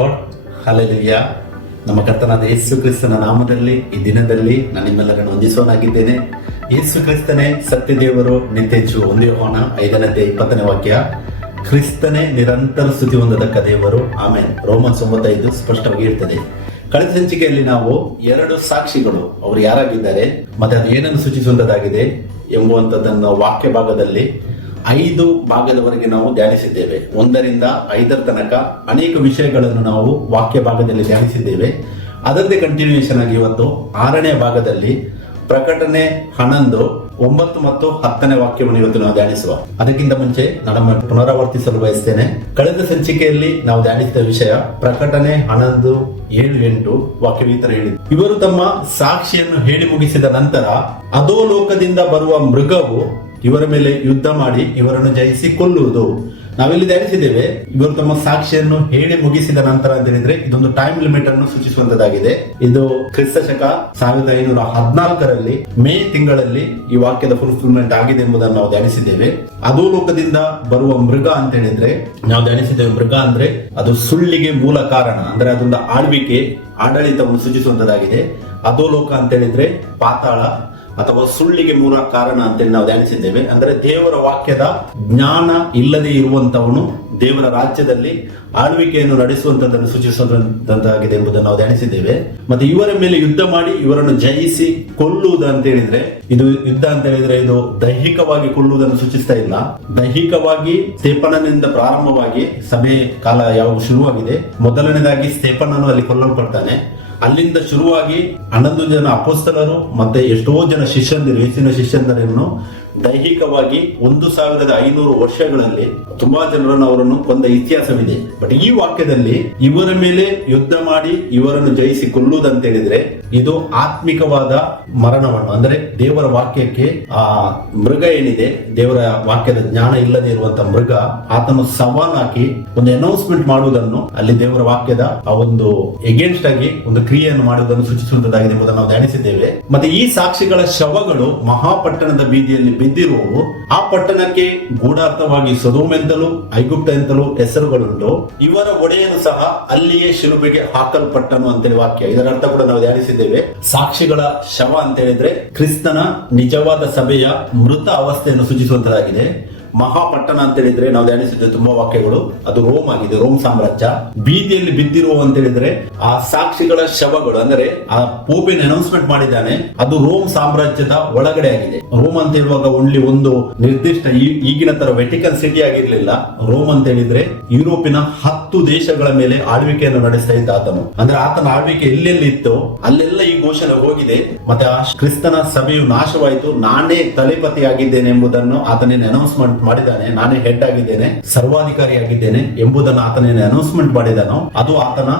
God hallelujah ನಮ್ಮ ಕರ್ತನಾದ ಯೇಸು ಕ್ರಿಸ್ತನ ನಾಮದಲ್ಲಿ ಈ ದಿನದಲ್ಲಿ ನಾನು ನಿಮ್ಮೆಲ್ಲರನ್ನು ವಂದಿಸೋನಾಗಿದ್ದೇನೆ ಯೇಸು ಕ್ರಿಸ್ತನೇ ಸತ್ಯದೇವರು ಒಂದೇ ಹೊಂದಿರೋಣ ಐದನೇ ಇಪ್ಪತ್ತನೇ ವಾಕ್ಯ. ಕ್ರಿಸ್ತನೇ ನಿರಂತರ ಸ್ತುತಿ ಹೊಂದತಕ್ಕ ದೇವರು. ಆಮೇಲೆ ರೋಮನ್ ಒಂಬತ್ತೈದು ಸ್ಪಷ್ಟವಾಗಿ ಇರ್ತದೆ ಕಳೆದ ಸಂಚಿಕೆಯಲ್ಲಿ ನಾವು ಎರಡು ಸಾಕ್ಷಿಗಳು, ಅವರು ಯಾರಾಗಿದ್ದಾರೆ, ಮತ್ತೆ ಅದು ಏನನ್ನು ಸೂಚಿಸುವಂತದ್ದಾಗಿದೆ ಎಂಬುವಂತದ್ದನ್ನು ವಾಕ್ಯ ಭಾಗದಲ್ಲಿ ಐದು ಭಾಗದವರೆಗೆ ನಾವು ಧ್ಯಾನಿಸಿದ್ದೇವೆ. ಒಂದರಿಂದ ಐದರ ತನಕ ಅನೇಕ ವಿಷಯಗಳನ್ನು ನಾವು ವಾಕ್ಯ ಭಾಗದಲ್ಲಿ ಧ್ಯಾನಿಸಿದ್ದೇವೆ. ಅದರದ್ದೇ ಕಂಟಿನ್ಯೂಯೇಷನ್ ಆಗಿ ಇವತ್ತು ಆರನೇ ಭಾಗದಲ್ಲಿ ಪ್ರಕಟಣೆ ಹನ್ನೊಂದು, ಒಂಬತ್ತು ಮತ್ತು ಹತ್ತನೇ ವಾಕ್ಯವನ್ನು ಇವತ್ತು ನಾವು ಧ್ಯಾನಿಸುವ. ಅದಕ್ಕಿಂತ ಮುಂಚೆ ನಾನು ಪುನರಾವರ್ತಿಸಲು ಬಯಸ್ತೇನೆ. ಕಳೆದ ಸಂಚಿಕೆಯಲ್ಲಿ ನಾವು ಧ್ಯಾನಿಸಿದ ವಿಷಯ ಪ್ರಕಟಣೆ ಹನ್ನೊಂದು, ಏಳು, ಎಂಟು ವಾಕ್ಯವೀತರ ಹೇಳಿದ್ರು ಇವರು ತಮ್ಮ ಸಾಕ್ಷಿಯನ್ನು ಹೇಳಿ ಮುಗಿಸಿದ ನಂತರ ಅಧೋಲೋಕದಿಂದ ಬರುವ ಮೃಗವು ಇವರ ಮೇಲೆ ಯುದ್ಧ ಮಾಡಿ ಇವರನ್ನು ಜಯಿಸಿ ಕೊಲ್ಲುವುದು. ನಾವಿಲ್ಲಿ ಧರಿಸಿದ್ದೇವೆ. ಇವರು ತಮ್ಮ ಸಾಕ್ಷಿಯನ್ನು ಹೇಳಿ ಮುಗಿಸಿದ ನಂತರ ಅಂತ ಹೇಳಿದ್ರೆ ಇದೊಂದು ಟೈಮ್ ಲಿಮಿಟ್ ಅನ್ನು ಸೂಚಿಸುವಂತದ್ದಾಗಿದೆ. ಇದು ಕ್ರಿಸ್ತ ಶಕ ಸಾವಿರದ ಐನೂರ ಹದಿನಾಲ್ಕರಲ್ಲಿ ಮೇ ತಿಂಗಳಲ್ಲಿ ಈ ವಾಕ್ಯದ ಫುಲ್ಫಿಲ್ಮೆಂಟ್ ಆಗಿದೆ ಎಂಬುದನ್ನು ನಾವು ಧ್ಯಾನಿಸಿದ್ದೇವೆ. ಅಧೋಲೋಕದಿಂದ ಬರುವ ಮೃಗ ಅಂತ ಹೇಳಿದ್ರೆ, ನಾವು ಧ್ಯಾನಿಸಿದ್ದೇವೆ ಮೃಗ ಅಂದ್ರೆ ಅದು ಸುಳ್ಳಿಗೆ ಮೂಲ ಕಾರಣ, ಅಂದ್ರೆ ಅದೊಂದು ಆಳ್ವಿಕೆ, ಆಡಳಿತವನ್ನು ಸೂಚಿಸುವಂತದ್ದಾಗಿದೆ. ಅಧೋಲೋಕ ಅಂತ ಹೇಳಿದ್ರೆ ಪಾತಾಳ ಅಥವಾ ಸುಳ್ಳಿಗೆ ಮೂಲ ಕಾರಣ ಅಂತೇಳಿ ನಾವು ಧ್ಯಾನಿಸಿದ್ದೇವೆ. ಅಂದ್ರೆ ದೇವರ ವಾಕ್ಯದ ಜ್ಞಾನ ಇಲ್ಲದೆ ಇರುವಂತವನು ದೇವರ ರಾಜ್ಯದಲ್ಲಿ ಆಳ್ವಿಕೆಯನ್ನು ನಡೆಸುವಂತದ್ದನ್ನು ಸೂಚಿಸುವಂತದ್ದಾಗಿದೆ ಎಂಬುದನ್ನು ನಾವು ಧ್ಯಾನಿಸಿದ್ದೇವೆ. ಮತ್ತೆ ಇವರ ಮೇಲೆ ಯುದ್ಧ ಮಾಡಿ ಇವರನ್ನು ಜಯಿಸಿ ಕೊಲ್ಲುವುದು ಅಂತ ಹೇಳಿದ್ರೆ, ಇದು ಯುದ್ಧ ಅಂತ ಹೇಳಿದ್ರೆ ಇದು ದೈಹಿಕವಾಗಿ ಕೊಲ್ಲುವುದನ್ನು ಸೂಚಿಸ್ತಾ ಇಲ್ಲ. ದೈಹಿಕವಾಗಿ ಸ್ಥೇಪನನಿಂದ ಪ್ರಾರಂಭವಾಗಿ ಸಭೆ ಕಾಲ ಯಾವಾಗ ಶುರುವಾಗಿದೆ, ಮೊದಲನೇದಾಗಿ ಸ್ಥೇಪನನು ಅಲ್ಲಿ ಕೊಲ್ಲಲ್ಪಡ್ತಾನೆ. ಅಲ್ಲಿಂದ ಶುರುವಾಗಿ ಹನ್ನೊಂದು ಜನ ಅಪೋಸ್ತಲರು ಮತ್ತೆ ಎಷ್ಟೋ ಜನ ಶಿಷ್ಯಂದಿರು ಹೆಚ್ಚಿನ ಶಿಷ್ಯಂದರನ್ನು ದೈಹಿಕವಾಗಿ ಒಂದು ಸಾವಿರದ ಐನೂರು ವರ್ಷಗಳಲ್ಲಿ ತುಂಬಾ ಜನರನ್ನು ಅವರನ್ನು ಕೊಂದ ಇತಿಹಾಸವಿದೆ. ಬಟ್ ಈ ವಾಕ್ಯದಲ್ಲಿ ಇವರ ಮೇಲೆ ಯುದ್ಧ ಮಾಡಿ ಇವರನ್ನು ಜಯಿಸಿ ಕೊಲ್ಲುವುದಂತ ಹೇಳಿದ್ರೆ ಇದು ಆತ್ಮಿಕವಾದ ಮರಣವನ್ನು, ಅಂದ್ರೆ ದೇವರ ವಾಕ್ಯಕ್ಕೆ ಆ ಮೃಗ ಏನಿದೆ, ದೇವರ ವಾಕ್ಯದ ಜ್ಞಾನ ಇಲ್ಲದೆ ಇರುವಂತ ಮೃಗ ಆತನು ಸವಾಲ್ ಹಾಕಿ ಒಂದು ಅನೌನ್ಸ್ಮೆಂಟ್ ಮಾಡುವುದನ್ನು ಅಲ್ಲಿ ದೇವರ ವಾಕ್ಯದ ಆ ಒಂದು ಎಗೇನ್ಸ್ಟ್ ಆಗಿ ಒಂದು ಕ್ರಿಯೆಯನ್ನು ಮಾಡುವುದನ್ನು ಸೂಚಿಸುವಂತದ್ದಾಗಿದೆ ಎಂಬುದನ್ನು ನಾವು ಧ್ಯಾನಿಸಿದ್ದೇವೆ. ಮತ್ತೆ ಈ ಸಾಕ್ಷಿಗಳ ಶವಗಳು ಮಹಾಪಟ್ಟಣದ ಬೀದಿಯಲ್ಲಿ ಬಿದ್ದಿರುವವು ಆ ಪಟ್ಟಣಕ್ಕೆ ಗೂಢಾರ್ಥವಾಗಿ ಸದೂಮೆಂತಲೂ ಐಗುಪ್ತ ಎಂತಲೂ ಹೆಸರುಗಳುಂಟು. ಇವರ ಒಡೆಯನು ಸಹ ಅಲ್ಲಿಯೇ ಶಿಲುಬೆಗೆ ಹಾಕಲ್ಪಟ್ಟನು ಅಂತೇಳಿ ವಾಕ್ಯ. ಇದರ ಅರ್ಥ ಕೂಡ ನಾವು ಧ್ಯಾನಿಸಿದ್ದೇವೆ. ಸಾಕ್ಷಿಗಳ ಶವ ಅಂತ ಹೇಳಿದ್ರೆ ಕ್ರಿಸ್ತನ ನಿಜವಾದ ಸಭೆಯ ಮೃತ ಅವಸ್ಥೆಯನ್ನು ಸೂಚಿಸುವಂತದಾಗಿದೆ. ಮಹಾಪಟ್ಟಣ ಅಂತ ಹೇಳಿದ್ರೆ ನಾವು ಧ್ಯಾನಿಸಿದ್ದೆ ತುಂಬಾ ವಾಕ್ಯಗಳು. ಅದು ರೋಮ್ ಆಗಿದೆ, ರೋಮ್ ಸಾಮ್ರಾಜ್ಯ. ಬೀದಿಯಲ್ಲಿ ಬಿದ್ದಿರುವ ಅಂತ ಹೇಳಿದ್ರೆ ಆ ಸಾಕ್ಷಿಗಳ ಶವಗಳು, ಅಂದ್ರೆ ಆ ಪೋಪಿನ ಅನೌನ್ಸ್ಮೆಂಟ್ ಮಾಡಿದ್ದಾನೆ, ಅದು ರೋಮ್ ಸಾಮ್ರಾಜ್ಯದ ಒಳಗಡೆ ಆಗಿದೆ. ರೋಮ್ ಅಂತ ಹೇಳುವಾಗ ಓನ್ಲಿ ಒಂದು ನಿರ್ದಿಷ್ಟ ಈಗಿನ ತರ ವೆಟಿಕನ್ ಸಿಟಿ ಆಗಿರ್ಲಿಲ್ಲ. ರೋಮ್ ಅಂತ ಹೇಳಿದ್ರೆ ಯುರೋಪಿನ ಹತ್ತು ದೇಶಗಳ ಮೇಲೆ ಆಳ್ವಿಕೆಯನ್ನು ನಡೆಸ್ತಾ ಇದ್ದ ಆತನು. ಅಂದ್ರೆ ಆತನ ಆಳ್ವಿಕೆ ಎಲ್ಲೆಲ್ಲಿ ಇತ್ತು ಅಲ್ಲೆಲ್ಲ ಈ ಘೋಷಣೆ ಹೋಗಿದೆ. ಮತ್ತೆ ಆ ಕ್ರಿಸ್ತನ ಸಭೆಯು ನಾಶವಾಯಿತು. ನಾನೇ ತಲೆಪತಿ ಆಗಿದ್ದೇನೆ ಎಂಬುದನ್ನು ಆತನೇ ಅನೌನ್ಸ್ಮೆಂಟ್ ಮಾಡಿದ್ದಾನೆ. ನಾನೇ ಹೆಡ್ ಆಗಿದ್ದೇನೆ, ಸರ್ವಾಧಿಕಾರಿಯಾಗಿದ್ದೇನೆ ಎಂಬುದನ್ನು ಆತನೇ ಅನೌನ್ಸ್ಮೆಂಟ್ ಮಾಡಿದನು. ಅದು ಆತನ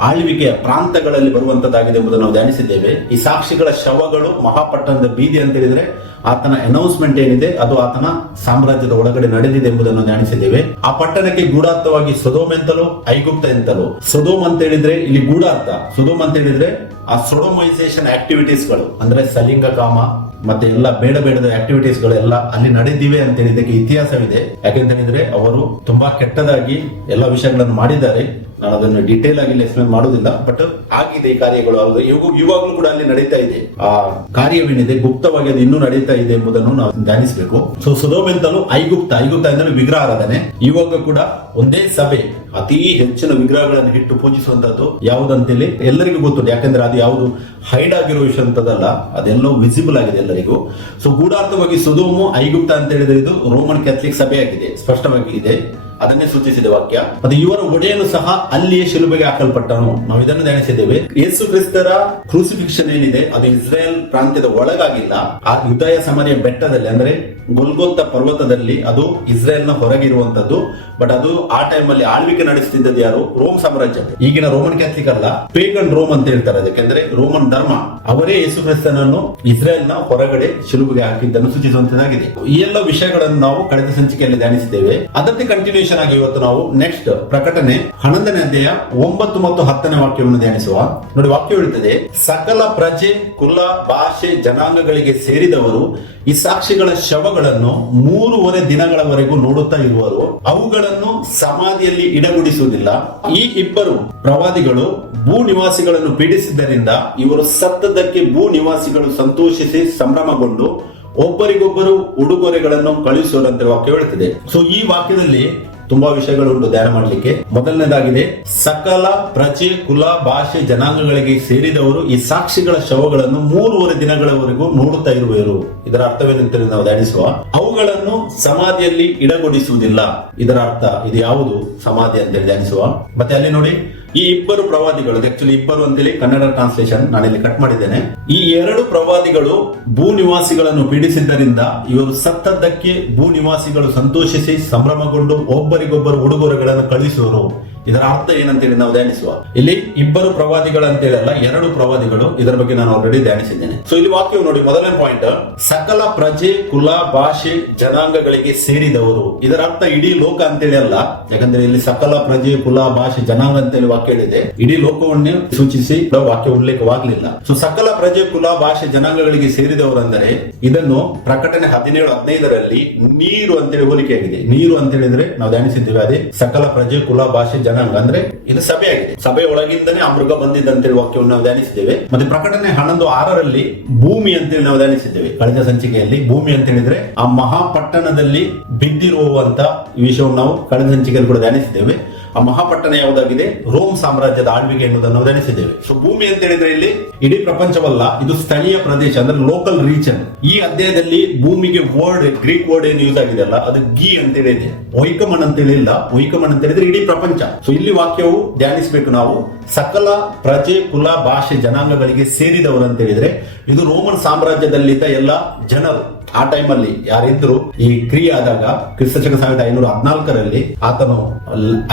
ಆಳ್ವಿಕೆಯ ಪ್ರಾಂತಗಳಲ್ಲಿ ಬರುವಂತದ್ದಾಗಿದೆ ಎಂಬುದನ್ನು ನಾವು ಧ್ಯಾನಿಸಿದ್ದೇವೆ. ಈ ಸಾಕ್ಷಿಗಳ ಶವಗಳು, ಮಹಾಪಟ್ಟಣದ ಬೀದಿ ಅಂತ ಹೇಳಿದ್ರೆ ಆತನ ಅನೌನ್ಸ್ಮೆಂಟ್ ಏನಿದೆ, ಅದು ಆತನ ಸಾಮ್ರಾಜ್ಯದ ಒಳಗಡೆ ನಡೆದಿದೆ ಎಂಬುದನ್ನು ಧ್ಯಾನಿಸಿದ್ದೇವೆ. ಆ ಪಟ್ಟಣಕ್ಕೆ ಗೂಢಾರ್ಥವಾಗಿ ಸದೋಮ್ ಎಂತಲೋ, ಐಗುಪ್ತ ಎಂತಲೋ. ಸದೋಮ್ ಅಂತ ಹೇಳಿದ್ರೆ ಇಲ್ಲಿ ಗೂಢಾರ್ಥ. ಸದೋಮ್ ಅಂತ ಹೇಳಿದ್ರೆ ಆ ಸೊಡೋಮೈಸೇಷನ್ ಆಕ್ಟಿವಿಟೀಸ್ಗಳು ಅಂದ್ರೆ ಸಲಿಂಗ ಕಾಮ ಮತ್ತೆ ಎಲ್ಲ ಬೇಡ ಬೇಡದ ಆಕ್ಟಿವಿಟೀಸ್ ಗಳೆಲ್ಲ ಅಲ್ಲಿ ನಡೆದಿವೆ ಅಂತ ಹೇಳಿದಕ್ಕೆ ಇತಿಹಾಸವಿದೆ. ಯಾಕೆಂತ ಹೇಳಿದ್ರೆ ಅವರು ತುಂಬಾ ಕೆಟ್ಟದಾಗಿ ಎಲ್ಲ ವಿಷಯಗಳನ್ನು ಮಾಡಿದ್ದಾರೆ. ನಾನು ಅದನ್ನು ಡೀಟೇಲ್ ಆಗಿ ಎಕ್ಸ್ಪ್ಲೇನ್ ಮಾಡೋದಿಲ್ಲ ಬಟ್ ಆಗಿದೆ ಈ ಕಾರ್ಯಗಳು ಇವಾಗ ಇವಾಗಲೂ ಕೂಡ ಅಲ್ಲಿ ನಡೀತಾ ಇದೆ. ಆ ಕಾರ್ಯವೇನಿದೆ, ಗುಪ್ತವಾಗಿ ಅದು ಇನ್ನೂ ನಡೀತಾ ಇದೆ ಎಂಬುದನ್ನು ನಾವು ಧ್ಯಾನಿಸಬೇಕು. ಸೊ ಸುಧೋಮೆಂತಲು ಐಗುಪ್ತ ಐಗುಪ್ತ ಎಂದರೆ ವಿಗ್ರಹ ಆರಾಧನೆ. ಇವಾಗ ಕೂಡ ಒಂದೇ ಸಭೆ, ಅತಿ ಹೆಚ್ಚಿನ ವಿಗ್ರಹಗಳನ್ನು ಇಟ್ಟು ಪೂಜಿಸುವಂತದ್ದು ಯಾವುದಂತೇಳಿ ಎಲ್ಲರಿಗೂ ಗೊತ್ತುಂಟು. ಯಾಕಂದ್ರೆ ಅದು ಯಾವುದು ಹೈಡ್ ಆಗಿರೋ ವಿಷಯ ಅಂತದಲ್ಲ, ಅದೆಲ್ಲೋ ವಿಸಿಬಲ್ ಆಗಿದೆ ಎಲ್ಲರಿಗೂ. ಸೊ ಗೂಢಾರ್ಥವಾಗಿ ಸುಧೋಮು ಐಗುಪ್ತ ಅಂತ ಹೇಳಿದ್ರೆ ಇದು ರೋಮನ್ ಕ್ಯಾಥಲಿಕ್ ಸಭೆ ಆಗಿದೆ ಸ್ಪಷ್ಟವಾಗಿ ಇದೆ. ಅದನ್ನೇ ಸೂಚಿಸಿದೆ ವಾಕ್ಯ. ಅದು ಇವರ ಒಡೆಯನು ಸಹ ಅಲ್ಲಿಯೇ ಶಿಲುಬೆಗೆ ಹಾಕಲ್ಪಟ್ಟನು. ನಾವು ಇದನ್ನು ಧ್ಯಾನಿಸಿದ್ದೇವೆ. ಯೇಸು ಕ್ರಿಸ್ತರ ಕ್ರೂಸಿಫಿಕ್ಷನ್ ಏನಿದೆ? ಅದು ಇಸ್ರೇಲ್ ಪ್ರಾಂತ್ಯದ ಒಳಗಾಗಿಲ್ಲ. ಆ ಯುದಯ ಸಮರಿಯ ಬೆಟ್ಟದಲ್ಲಿ, ಅಂದ್ರೆ ಗುಲ್ಗೋತ್ತ ಪರ್ವತದಲ್ಲಿ ಅದು ಇಸ್ರೇಲ್ನ ಹೊರಗಿರುವಂತದ್ದು ಬಟ್ ಅದು ಆ ಟೈಮ್ ಅಲ್ಲಿ ಆಳ್ವಿಕೆ ನಡೆಸುತ್ತಿದ್ದದ್ದು ಯಾರು? ರೋಮ್ ಸಾಮ್ರಾಜ್ಯ ಈಗಿನ ರೋಮನ್ ಕ್ಯಾಥಲಿಕ್ ಅಲ್ಲ, ಪೇಗನ್ ರೋಮ್ ಅಂತ ಹೇಳ್ತಾರೆ ಅದಕ್ಕೆಂದ್ರೆ ರೋಮನ್ ಧರ್ಮ. ಅವರೇ ಯೇಸು ಕ್ರಿಸ್ತನನ್ನು ಇಸ್ರೇಲ್ನ ಹೊರಗಡೆ ಶಿಲುಬೆಗೆ ಹಾಕಿದ್ದನ್ನು ಸೂಚಿಸುವಂತದ್ದಾಗಿದೆ ಈ ಎಲ್ಲ ವಿಷಯಗಳನ್ನು ನಾವು ಕಳೆದ ಸಂಚಿಕೆಯಲ್ಲಿ ಧ್ಯಾನಿಸಿದ್ದೇವೆ. ಅದಕ್ಕೆ ಕಂಟಿನ್ಯೂಷನ್ ಆಗಿ ಇವತ್ತು ನಾವು ನೆಕ್ಸ್ಟ್ ಪ್ರಕಟಣೆ ಹನ್ನೊಂದನೇ ಅಧ್ಯಾಯ ಒಂಬತ್ತು ಮತ್ತು ಹತ್ತನೇ ವಾಕ್ಯವನ್ನು ಧ್ಯಾನಿಸುವ. ನೋಡಿ, ವಾಕ್ಯ ಹೇಳುತ್ತದೆ, ಸಕಲ ಪ್ರಜೆ, ಕುಲ, ಭಾಷೆ, ಜನಾಂಗಗಳಿಗೆ ಸೇರಿದವರು ಈ ಸಾಕ್ಷಿಗಳ ಶವಗಳನ್ನು ಮೂರುವರೆ ದಿನಗಳವರೆಗೂ ನೋಡುತ್ತಾ ಇರುವರು. ಅವುಗಳನ್ನು ಸಮಾಧಿಯಲ್ಲಿ ಇಡಗುಡಿಸುವುದಿಲ್ಲ. ಈ ಇಬ್ಬರು ಪ್ರವಾದಿಗಳು ಭೂ ನಿವಾಸಿಗಳನ್ನು ಪೀಡಿಸಿದ್ದರಿಂದ ಇವರು ಸತ್ತದಕ್ಕೆ ಭೂ ನಿವಾಸಿಗಳು ಸಂತೋಷಿಸಿ ಸಂಭ್ರಮಗೊಂಡು ಒಬ್ಬರಿಗೊಬ್ಬರು ಉಡುಗೊರೆಗಳನ್ನು ಕಳುಹಿಸುವಂತೆ ವಾಕ್ಯ ಹೇಳುತ್ತದೆ. ಸೊ ಈ ವಾಕ್ಯದಲ್ಲಿ ತುಂಬಾ ವಿಷಯಗಳುಂಟು ಧ್ಯಾನ ಮಾಡಲಿಕ್ಕೆ. ಮೊದಲನೇದಾಗಿದೆ, ಸಕಲ ಪ್ರಜೆ ಕುಲ ಭಾಷೆ ಜನಾಂಗಗಳಿಗೆ ಸೇರಿದವರು ಈ ಸಾಕ್ಷಿಗಳ ಶವಗಳನ್ನು ಮೂರುವರೆ ದಿನಗಳವರೆಗೂ ನೋಡುತ್ತಾ ಇರುವರು. ಇದರ ಅರ್ಥವೇನೆಂತ ನಾವು ಧ್ಯಾನಿಸುವ. ಅವುಗಳನ್ನು ಸಮಾಧಿಯಲ್ಲಿ ಇಡಗೊಡಿಸುವುದಿಲ್ಲ. ಇದರ ಅರ್ಥ ಇದು ಯಾವುದು? ಸಮಾಧಿ ಅಂತೇಳಿ ಧ್ಯಾನಿಸುವ. ಮತ್ತೆ ಅಲ್ಲಿ ನೋಡಿ ಈ ಇಬ್ಬರು ಪ್ರವಾದಿಗಳು ಆಕ್ಚುಲಿ ಇಬ್ಬರು ಅಂತೇಳಿ ಕನ್ನಡ ಟ್ರಾನ್ಸ್ಲೇಷನ್ ನಾನಿಲ್ಲಿ ಕಟ್ ಮಾಡಿದ್ದೇನೆ. ಈ ಎರಡು ಪ್ರವಾದಿಗಳು ಭೂ ನಿವಾಸಿಗಳನ್ನು ಪೀಡಿಸಿದ್ದರಿಂದ ಇವರು ಸತ್ತದ್ದಕ್ಕೆ ಭೂ ನಿವಾಸಿಗಳು ಸಂತೋಷಿಸಿ, ಸಂಭ್ರಮಗೊಂಡು ಒಬ್ಬರಿಗೊಬ್ಬರು ಉಡುಗೊರೆಗಳನ್ನು ಕಳುಹಿಸುವರು. ಇದರ ಅರ್ಥ ಏನಂತೇಳಿ ನಾವು ಧ್ಯಾನಿಸುವ. ಇಲ್ಲಿ ಇಬ್ಬರು ಪ್ರವಾದಿಗಳು ಅಂತ ಹೇಳಲ್ಲ ಎರಡು ಪ್ರವಾದಿಗಳು ಇದರ ಬಗ್ಗೆ ನಾನು ಆಲ್ರೆಡಿ ಧ್ಯಾನಿಸಿದ್ದೇನೆ. ಸೊ ಇಲ್ಲಿ ವಾಕ್ಯವು ನೋಡಿ, ಮೊದಲನೇ ಪಾಯಿಂಟ್ ಸಕಲ ಪ್ರಜೆ, ಕುಲ, ಭಾಷೆ, ಜನಾಂಗಗಳಿಗೆ ಸೇರಿದವರು. ಇದರ ಅರ್ಥ ಇಡೀ ಲೋಕ ಅಂತೇಳಿ ಅಲ್ಲ, ಯಾಕಂದ್ರೆ ಇಲ್ಲಿ ಸಕಲ ಪ್ರಜೆ, ಕುಲ, ಭಾಷೆ, ಜನಾಂಗ ಅಂತೇಳಿ ವಾಕ್ಯ ಹೇಳಿದೆ. ಇಡೀ ಲೋಕವನ್ನೇ ಸೂಚಿಸಿ ವಾಕ್ಯ ಉಲ್ಲೇಖವಾಗಲಿಲ್ಲ. ಸೊ ಸಕಲ ಪ್ರಜೆ, ಕುಲ, ಭಾಷೆ, ಜನಾಂಗಗಳಿಗೆ ಸೇರಿದವರು ಅಂದರೆ, ಇದನ್ನು ಪ್ರಕಟಣೆ ಹದಿನೇಳು, ಹದಿನೈದರಲ್ಲಿ ನೀರು ಅಂತೇಳಿ ಹೋಲಿಕೆಯಾಗಿದೆ. ನೀರು ಅಂತ ಹೇಳಿದ್ರೆ ನಾವು ಧ್ಯಾನಿಸಿದ್ದೇವೆ ಅದೇ, ಸಕಲ ಪ್ರಜೆ, ಕುಲ, ಭಾಷೆ ಜನಾಂಗ ಅಂದ್ರೆ ಇದು ಸಭೆ ಆಗಿದೆ. ಸಭೆ ಒಳಗಿಂದನೇ ಆ ಮೃಗ ಬಂದಿದ್ದಂತೇಳಿ ವಾಕ್ಯವನ್ನು ನಾವು ಧ್ಯಾನಿಸಿದ್ದೇವೆ. ಮತ್ತೆ ಪ್ರಕಟಣೆ ಹನ್ನೊಂದು ಆರರಲ್ಲಿ ಭೂಮಿ ಅಂತೇಳಿ ನಾವು ಧ್ಯಾನಿಸಿದ್ದೇವೆ. ಕಳೆದ ಸಂಚಿಕೆಯಲ್ಲಿ ಭೂಮಿ ಅಂತ ಹೇಳಿದ್ರೆ ಆ ಮಹಾಪಟ್ಟಣದಲ್ಲಿ ಬಿದ್ದಿರುವಂತ ವಿಷಯವನ್ನು ನಾವು ಕಳೆದ ಸಂಚಿಕೆಯಲ್ಲಿ ಕೂಡ ಧ್ಯಾನಿಸಿದ್ದೇವೆ. ಆ ಮಹಾಪಟ್ಟಣ ಯಾವುದಾಗಿದೆ? ರೋಮ್ ಸಾಮ್ರಾಜ್ಯದ ಆಳ್ವಿಕೆ ಎನ್ನುವುದನ್ನು ನಾವು ಧ್ಯಾನಿಸಿದ್ದೇವೆ ಸೊ ಭೂಮಿ ಅಂತ ಹೇಳಿದ್ರೆ ಇಲ್ಲಿ? ಇಡೀ ಪ್ರಪಂಚವಲ್ಲ ಇದು ಸ್ಥಳೀಯ ಪ್ರದೇಶ ಅಂದ್ರೆ ಲೋಕಲ್ ರೀಜನ್ ಈ ಅಧ್ಯಾಯದಲ್ಲಿ ಭೂಮಿಗೆ ವರ್ಡ್ ಗ್ರೀಕ್ ವರ್ಡ್ ಏನು ಯೂಸ್ ಆಗಿದೆ ಅಲ್ಲ ಅದು ಗಿ ಅಂತ ಹೇಳಿದೆ ವೈಕಮನ್ ಅಂತ ಹೇಳಿಲ್ಲ ವೈಕಮನ್ ಅಂತ ಹೇಳಿದ್ರೆ ಇಡೀ ಪ್ರಪಂಚ. ಸೊ ಇಲ್ಲಿ ವಾಕ್ಯವು ಧ್ಯಾನಿಸಬೇಕು ನಾವು ಸಕಲ ಪ್ರಜೆ ಕುಲ ಭಾಷೆ ಜನಾಂಗಗಳಿಗೆ ಸೇರಿದವರು ಅಂತ ಹೇಳಿದ್ರೆ ಇದು ರೋಮನ್ ಸಾಮ್ರಾಜ್ಯದಲ್ಲಿದ್ದ ಎಲ್ಲ ಜನರು. ಆ ಟೈಮಲ್ಲಿ ಯಾರಿದ್ರು ಈ ಕ್ರಿಯೆ ಆದಾಗ ಕ್ರಿಸ್ತಶಕ ಸಾವಿರದ ಐನೂರ ಹದಿನಾಲ್ಕರಲ್ಲಿ ಆತನು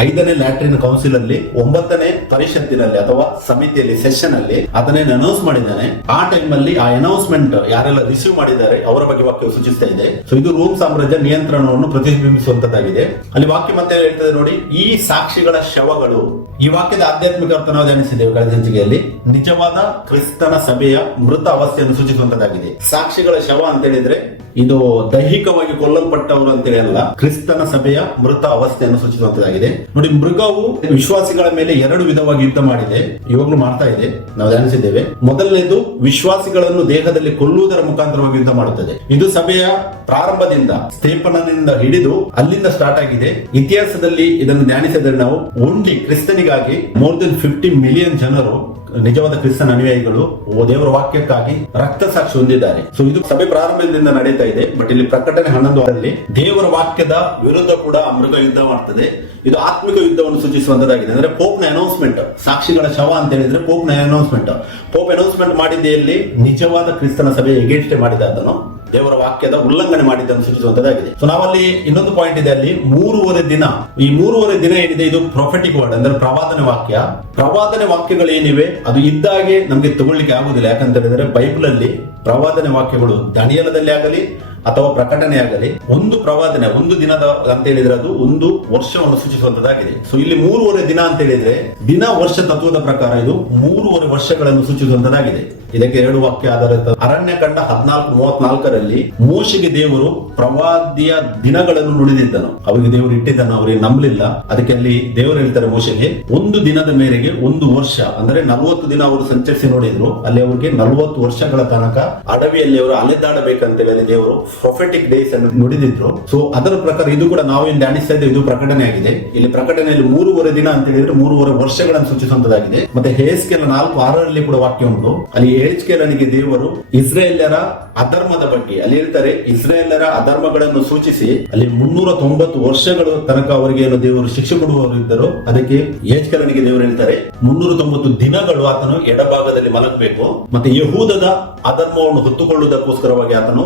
ಐದನೇ ಲ್ಯಾಟ್ರಿನ್ ಕೌನ್ಸಿಲ್ ಅಲ್ಲಿ ಒಂಬತ್ತನೇ ಪರಿಷತ್ತಿನಲ್ಲಿ ಅಥವಾ ಸಮಿತಿಯಲ್ಲಿ ಸೆಷನ್ ಅಲ್ಲಿ ಅದನ್ನೇನು ಅನೌನ್ಸ್ ಮಾಡಿದ್ದಾನೆ. ಆ ಟೈಮ್ ಅಲ್ಲಿ ಆ ಅನೌನ್ಸ್ಮೆಂಟ್ ಯಾರೆಲ್ಲ ರಿಸೀವ್ ಮಾಡಿದ್ದಾರೆ ಅವರ ಬಗ್ಗೆ ವಾಕ್ಯ ಸೂಚಿಸ್ತಾ ಇದೆ. ಸೊ ಇದು ರೋಮ್ ಸಾಮ್ರಾಜ್ಯ ನಿಯಂತ್ರಣವನ್ನು ಪ್ರತಿಬಿಂಬಿಸುವಂತದ್ದಾಗಿದೆ. ಅಲ್ಲಿ ವಾಕ್ಯ ಮತ್ತೆ ಹೇಳ್ತದೆ ನೋಡಿ, ಈ ಸಾಕ್ಷಿಗಳ ಶವಗಳು, ಈ ವಾಕ್ಯದ ಆಧ್ಯಾತ್ಮಿಕ ಅರ್ಥ ನಾವು ಧ್ಯಾನಿಸಿದ್ದೇವೆ ಕಳೆದ ಸಂಚಿಕೆಯಲ್ಲಿ. ನಿಜವಾದ ಕ್ರಿಸ್ತನ ಸಭೆಯ ಮೃತ ಅವಸ್ಥೆಯನ್ನು ಸೂಚಿಸುವಂತದ್ದಾಗಿದೆ. ಸಾಕ್ಷಿಗಳ ಶವ ಅಂತ ಹೇಳಿದ್ರೆ ಇದು ದೈಹಿಕವಾಗಿ ಕೊಲ್ಲಲ್ಪಟ್ಟವರು ಅಂತೇಳಿ ಅಲ್ಲ, ಕ್ರಿಸ್ತನ ಸಭೆಯ ಮೃತ ಅವಸ್ಥೆಯನ್ನು ಸೂಚಿಸುವಂತದಾಗಿದೆ ನೋಡಿ, ಮೃಗವು ವಿಶ್ವಾಸಿಗಳ ಮೇಲೆ ಎರಡು ವಿಧವಾಗಿ ಯುದ್ಧ ಮಾಡಿದೆ. ಇವಾಗಲೂ ಮಾಡ್ತಾ ಇದೆ. ನಾವು ಧ್ಯಾನಿಸಿದ್ದೇವೆ. ಮೊದಲನೇದು, ವಿಶ್ವಾಸಿಗಳನ್ನು ದೇಹದಲ್ಲಿ ಕೊಲ್ಲುವುದರ ಮುಖಾಂತರವಾಗಿ ಯುದ್ಧ ಮಾಡುತ್ತದೆ. ಇದು ಸಭೆಯ ಪ್ರಾರಂಭದಿಂದ ಸ್ಥೇಪನದಿಂದ ಹಿಡಿದು ಅಲ್ಲಿಂದ ಸ್ಟಾರ್ಟ್ ಆಗಿದೆ. ಇತಿಹಾಸದಲ್ಲಿ ಇದನ್ನು ಧ್ಯಾನಿಸಿದರೆ ನಾವು, ಓನ್ಲಿ ಕ್ರಿಸ್ತನಿಗಾಗಿ ಮೋರ್ ದೆನ್ ಫಿಫ್ಟಿ ಮಿಲಿಯನ್ ಜನರು ನಿಜವಾದ ಕ್ರಿಸ್ತನ ಅನುಯಾಯಿಗಳು ದೇವರ ವಾಕ್ಯಕ್ಕಾಗಿ ರಕ್ತ ಸಾಕ್ಷಿ ಹೊಂದಿದ್ದಾರೆ. ಸೊ ಇದು ಸಭೆ ಪ್ರಾರಂಭದಿಂದ ನಡೀತಾ ಇದೆ. ಬಟ್ ಇಲ್ಲಿ ಪ್ರಕಟಣೆ ಹನ್ನೊಂದು ವಾರದಲ್ಲಿ ದೇವರ ವಾಕ್ಯದ ವಿರುದ್ಧ ಕೂಡ ಮೃಗ ಯುದ್ಧ ಮಾಡ್ತದೆ. ಇದು ಆತ್ಮಿಕ ಯುದ್ಧವನ್ನು ಸೂಚಿಸುವಂತದ್ದಾಗಿದೆ ಅಂದ್ರೆ ಪೋಪ್ನ ಅನೌನ್ಸ್ಮೆಂಟ್ ಸಾಕ್ಷಿಗಳ ಶವ ಅಂತ ಹೇಳಿದ್ರೆ ಪೋಪ್ನ ಅನೌನ್ಸ್ಮೆಂಟ್ ಪೋಪ್ ಅನೌನ್ಸ್ಮೆಂಟ್ ಮಾಡಿದ್ದೆಯಲ್ಲಿ ನಿಜವಾದ ಕ್ರಿಸ್ತನ ಸಭೆ ಎಗೇನ್ಸ್ಟ್ ಮಾಡಿದ ಅದನ್ನು ದೇವರ ವಾಕ್ಯದ ಉಲ್ಲಂಘನೆ ಮಾಡಿದ್ದನ್ನು ಸೂಚಿಸುವಂತದ್ದಾಗಿದೆ. ಸೊ ನಾವಲ್ಲಿ ಇನ್ನೊಂದು ಪಾಯಿಂಟ್ ಇದೆ ಅಲ್ಲಿ ಮೂರುವರೆ ದಿನ. ಈ ಮೂರುವರೆ ದಿನ ಏನಿದೆ? ಇದು ಪ್ರೊಫೆಟಿಕ್ ವರ್ಡ್ ಅಂದ್ರೆ ಪ್ರವಾದನೆ ವಾಕ್ಯ. ಪ್ರವಾದನೆ ವಾಕ್ಯಗಳು ಏನಿವೆ ಅದು ಇದ್ದಾಗೆ ನಮಗೆ ತಗೊಳ್ಳಿಕ್ಕೆ ಆಗುದಿಲ್ಲ ಯಾಕಂತ ಹೇಳಿದ್ರೆ ಬೈಬಲ್ ಅಲ್ಲಿ ಪ್ರವಾದನೆ ವಾಕ್ಯಗಳು ದಣಿಯಲದಲ್ಲಿ ಆಗಲಿ ಅಥವಾ ಪ್ರಕಟಣೆ ಆಗಲಿ, ಒಂದು ಪ್ರವಾದನೆ, ಒಂದು ದಿನದ ಅಂತ ಹೇಳಿದ್ರೆ ಅದು ಒಂದು ವರ್ಷವನ್ನು ಸೂಚಿಸುವಂತದ್ದಾಗಿದೆ. ಸೊ ಇಲ್ಲಿ ಮೂರುವರೆ ದಿನ ಅಂತ ಹೇಳಿದ್ರೆ, ದಿನ ವರ್ಷ ತತ್ವದ ಪ್ರಕಾರ ಇದು ಮೂರುವರೆ ವರ್ಷಗಳನ್ನು ಸೂಚಿಸುವಂತದ್ದಾಗಿದೆ. ಇದಕ್ಕೆ ಎರಡು ವಾಕ್ಯ ಆಧಾರಿತ. ಅರಣ್ಯ ಕಂಡ ಹದಿನಾಲ್ಕು ಮೂವತ್ನಾಲ್ಕರಲ್ಲಿ ಮೋಶಿಗೆ ದೇವರು ಪ್ರವಾದಿಯ ದಿನಗಳನ್ನು ನುಡಿದಿದ್ದನು. ಅವರಿಗೆ ದೇವರು ಇಟ್ಟಿದ್ದನು ಅವರಿಗೆ ನಂಬಲಿಲ್ಲ. ಅದಕ್ಕೆ ಅಲ್ಲಿ ದೇವರು ಹೇಳ್ತಾರೆ ಮೋಶೆಗೆ, ಒಂದು ದಿನದ ಮೇರೆಗೆ ಒಂದು ವರ್ಷ, ಅಂದ್ರೆ ನಲವತ್ತು ದಿನ ಅವರು ಸಂಚರಿಸಿ ನೋಡಿದ್ರು, ಅಲ್ಲಿ ಅವರಿಗೆ ನಲವತ್ತು ವರ್ಷಗಳ ತನಕ ಅಡವಿಯಲ್ಲಿ ಅವರು ಅಲೆದಾಡಬೇಕಂತೇಳಿ ಹೇಳಿ ದೇವರು ಪ್ರೊಫೆಟಿಕ್ ಡೇಸ್ ಅನ್ನು ನುಡಿದಿದ್ರು. ಸೊ ಅದರ ಪ್ರಕಾರ ಇದು ಕೂಡ ನಾವೇನು ಧ್ಯಾನಿಸ್ತಾ ಇದ್ದೇವೆ, ಇದು ಪ್ರಕಟಣೆ ಆಗಿದೆ. ಇಲ್ಲಿ ಪ್ರಕಟಣೆಯಲ್ಲಿ ಮೂರುವರೆ ದಿನ ಅಂತ ಹೇಳಿದ್ರೆ ಮೂರುವರೆ ವರ್ಷಗಳನ್ನು ಸೂಚಿಸುವಂತದಾಗಿದೆ ಮತ್ತೆ ಹೇಸ್ಕೆಲ ನಾಲ್ಕು ಆರರಲ್ಲಿ ಕೂಡ ವಾಕ್ಯ ಉಂಟು. ಅಲ್ಲಿ ಏಳ್ಸ್ಕೇಲನಿಗೆ ದೇವರು ಇಸ್ರೇಲರ ಅಧರ್ಮದ ಬಗ್ಗೆ, ಅಲ್ಲಿ ಹೇಳ್ತಾರೆ ಇಸ್ರೇಲರ ಅಧರ್ಮಗಳನ್ನು ಸೂಚಿಸಿ, ಅಲ್ಲಿ ಮುನ್ನೂರ ತೊಂಬತ್ತು ವರ್ಷಗಳ ತನಕ ಅವರಿಗೆ ಏನು ದೇವರು ಶಿಕ್ಷೆ ಕೊಡುವವರು ಇದ್ದರು. ಅದಕ್ಕೆ ಏಜ್ಕಲನಿಗೆ ದೇವರು ಹೇಳ್ತಾರೆ, ಮುನ್ನೂರ ತೊಂಬತ್ತು ದಿನಗಳು ಆತನು ಎಡಭಾಗದಲ್ಲಿ ಮಲಗಬೇಕು. ಮತ್ತೆ ಯಹೂದದ ಅಧರ್ಮವನ್ನು ಹೊತ್ತುಕೊಳ್ಳುವುದಕ್ಕೋಸ್ಕರವಾಗಿ ಆತನು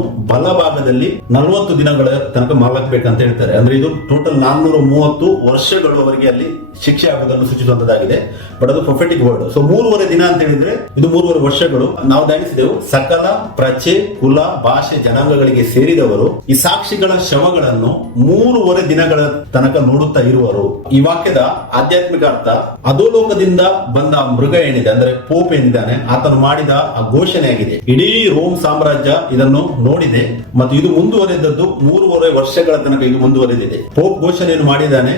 ಬಲಭಾಗದಲ್ಲಿ ನಲವತ್ತು ದಿನಗಳ ತನಕ ಮಲಗಬೇಕಂತ ಹೇಳ್ತಾರೆ. ಅಂದ್ರೆ ಇದು ಟೋಟಲ್ ನಾನ್ನೂರ ಮೂವತ್ತು ಅವರಿಗೆ ಅಲ್ಲಿ ಶಿಕ್ಷೆ ಆಗುವುದನ್ನು ಸೂಚಿಸುವಂತದ್ದಾಗಿದೆ. ಬಟ್ ಅದು ಪ್ರೊಫೆಟಿಕ್ ವರ್ಡ್ ಸೊ ಮೂರುವರೆ ದಿನ ಅಂತ ಹೇಳಿದ್ರೆ ಇದು ಮೂರುವರೆ ವರ್ಷಗಳು. ನಾವು ಧ್ಯಾನಿಸಿದೆವು, ಸಕಲ ಪ್ರಜೆ, ಕುಲ, ಭಾಷೆ, ಜನಾಂಗಗಳಿಗೆ ಸೇರಿದವರು ಈ ಸಾಕ್ಷಿಗಳ ಶವಗಳನ್ನು ಮೂರುವರೆ ದಿನಗಳ ತನಕ ನೋಡುತ್ತಾ ಇರುವರು. ಈ ವಾಕ್ಯದ ಆಧ್ಯಾತ್ಮಿಕ ಅರ್ಥ, ಅಧೋಲೋಕದಿಂದ ಬಂದ ಮೃಗ ಏನಿದೆ, ಅಂದ್ರೆ ಪೋಪ್ ಏನಿದ್ದಾನೆ, ಆತನು ಮಾಡಿದ ಆ ಘೋಷಣೆಯಾಗಿದೆ. ಇಡೀ ರೋಮ್ ಸಾಮ್ರಾಜ್ಯ ಇದನ್ನು ನೋಡಿದೆ. ಮತ್ತು ಇದು ಮುಂದುವರೆದದ್ದು ಮೂರುವರೆ ವರ್ಷಗಳ ತನಕ ಇದು ಮುಂದುವರೆದಿದೆ. ಪೋಪ್ ಘೋಷಣೆಯನ್ನು ಮಾಡಿದ್ದಾನೆ,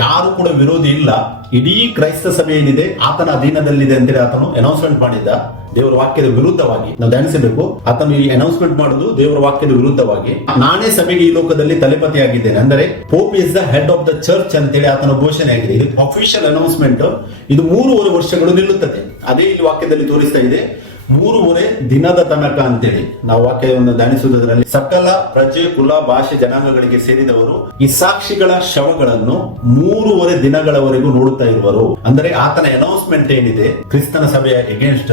ಯಾರು ಕೂಡ ವಿರೋಧಿ ಇಲ್ಲ. ಇಡೀ ಕ್ರೈಸ್ತ ಸಭೆ ಏನಿದೆ, ಆತನ ಅಧೀನದಲ್ಲಿದೆ ಅಂತೇಳಿ ಆತನು ಅನೌನ್ಸ್ಮೆಂಟ್ ಮಾಡಿದ್ದ. ದೇವರ ವಾಕ್ಯದ ವಿರುದ್ಧವಾಗಿ. ನಾವು ಧ್ಯಾನಿಸಬೇಕು, ಆತನು ಈ ಅನೌನ್ಸ್ಮೆಂಟ್ ಮಾಡುದು ದೇವರ ವಾಕ್ಯದ ವಿರುದ್ಧವಾಗಿ. ನಾನೇ ಸಭೆಗೆ ಈ ಲೋಕದಲ್ಲಿ ತಲೆಪತಿಯಾಗಿದ್ದೇನೆ. ಅಂದರೆ, pope is the head of the church ಅಂತೇಳಿ ಆತನ ಘೋಷಣೆ ಆಗಿದೆ. ಇದು ಅಫಿಷಿಯಲ್ ಅನೌನ್ಸ್ಮೆಂಟ್ ಇದು ಮೂರುವರೆ ವರ್ಷಗಳು ನಿಲ್ಲುತ್ತದೆ. ಅದೇ ಇಲ್ಲಿ ವಾಕ್ಯದಲ್ಲಿ ತೋರಿಸ್ತಾ ಇದೆ. ಮೂರುವರೆ ದಿನದ ತನಕ ಅಂತೇಳಿ ನಾವು ವಾಕ್ಯವನ್ನು ಧ್ಯಾನಿಸುವುದರಲ್ಲಿ ಸಕಲ ಪ್ರಜೆ, ಕುಲ, ಭಾಷೆ, ಜನಾಂಗಗಳಿಗೆ ಸೇರಿದವರು ಈ ಸಾಕ್ಷಿಗಳ ಶವಗಳನ್ನು ಮೂರುವರೆ ದಿನಗಳವರೆಗೂ ನೋಡುತ್ತಾ ಇರುವರು. ಅಂದರೆ ಆತನ ಅನೌನ್ಸ್ಮೆಂಟ್ ಏನಿದೆ, ಕ್ರಿಸ್ತನ ಸಭೆಯ ಎಗೇನ್ಸ್ಟ್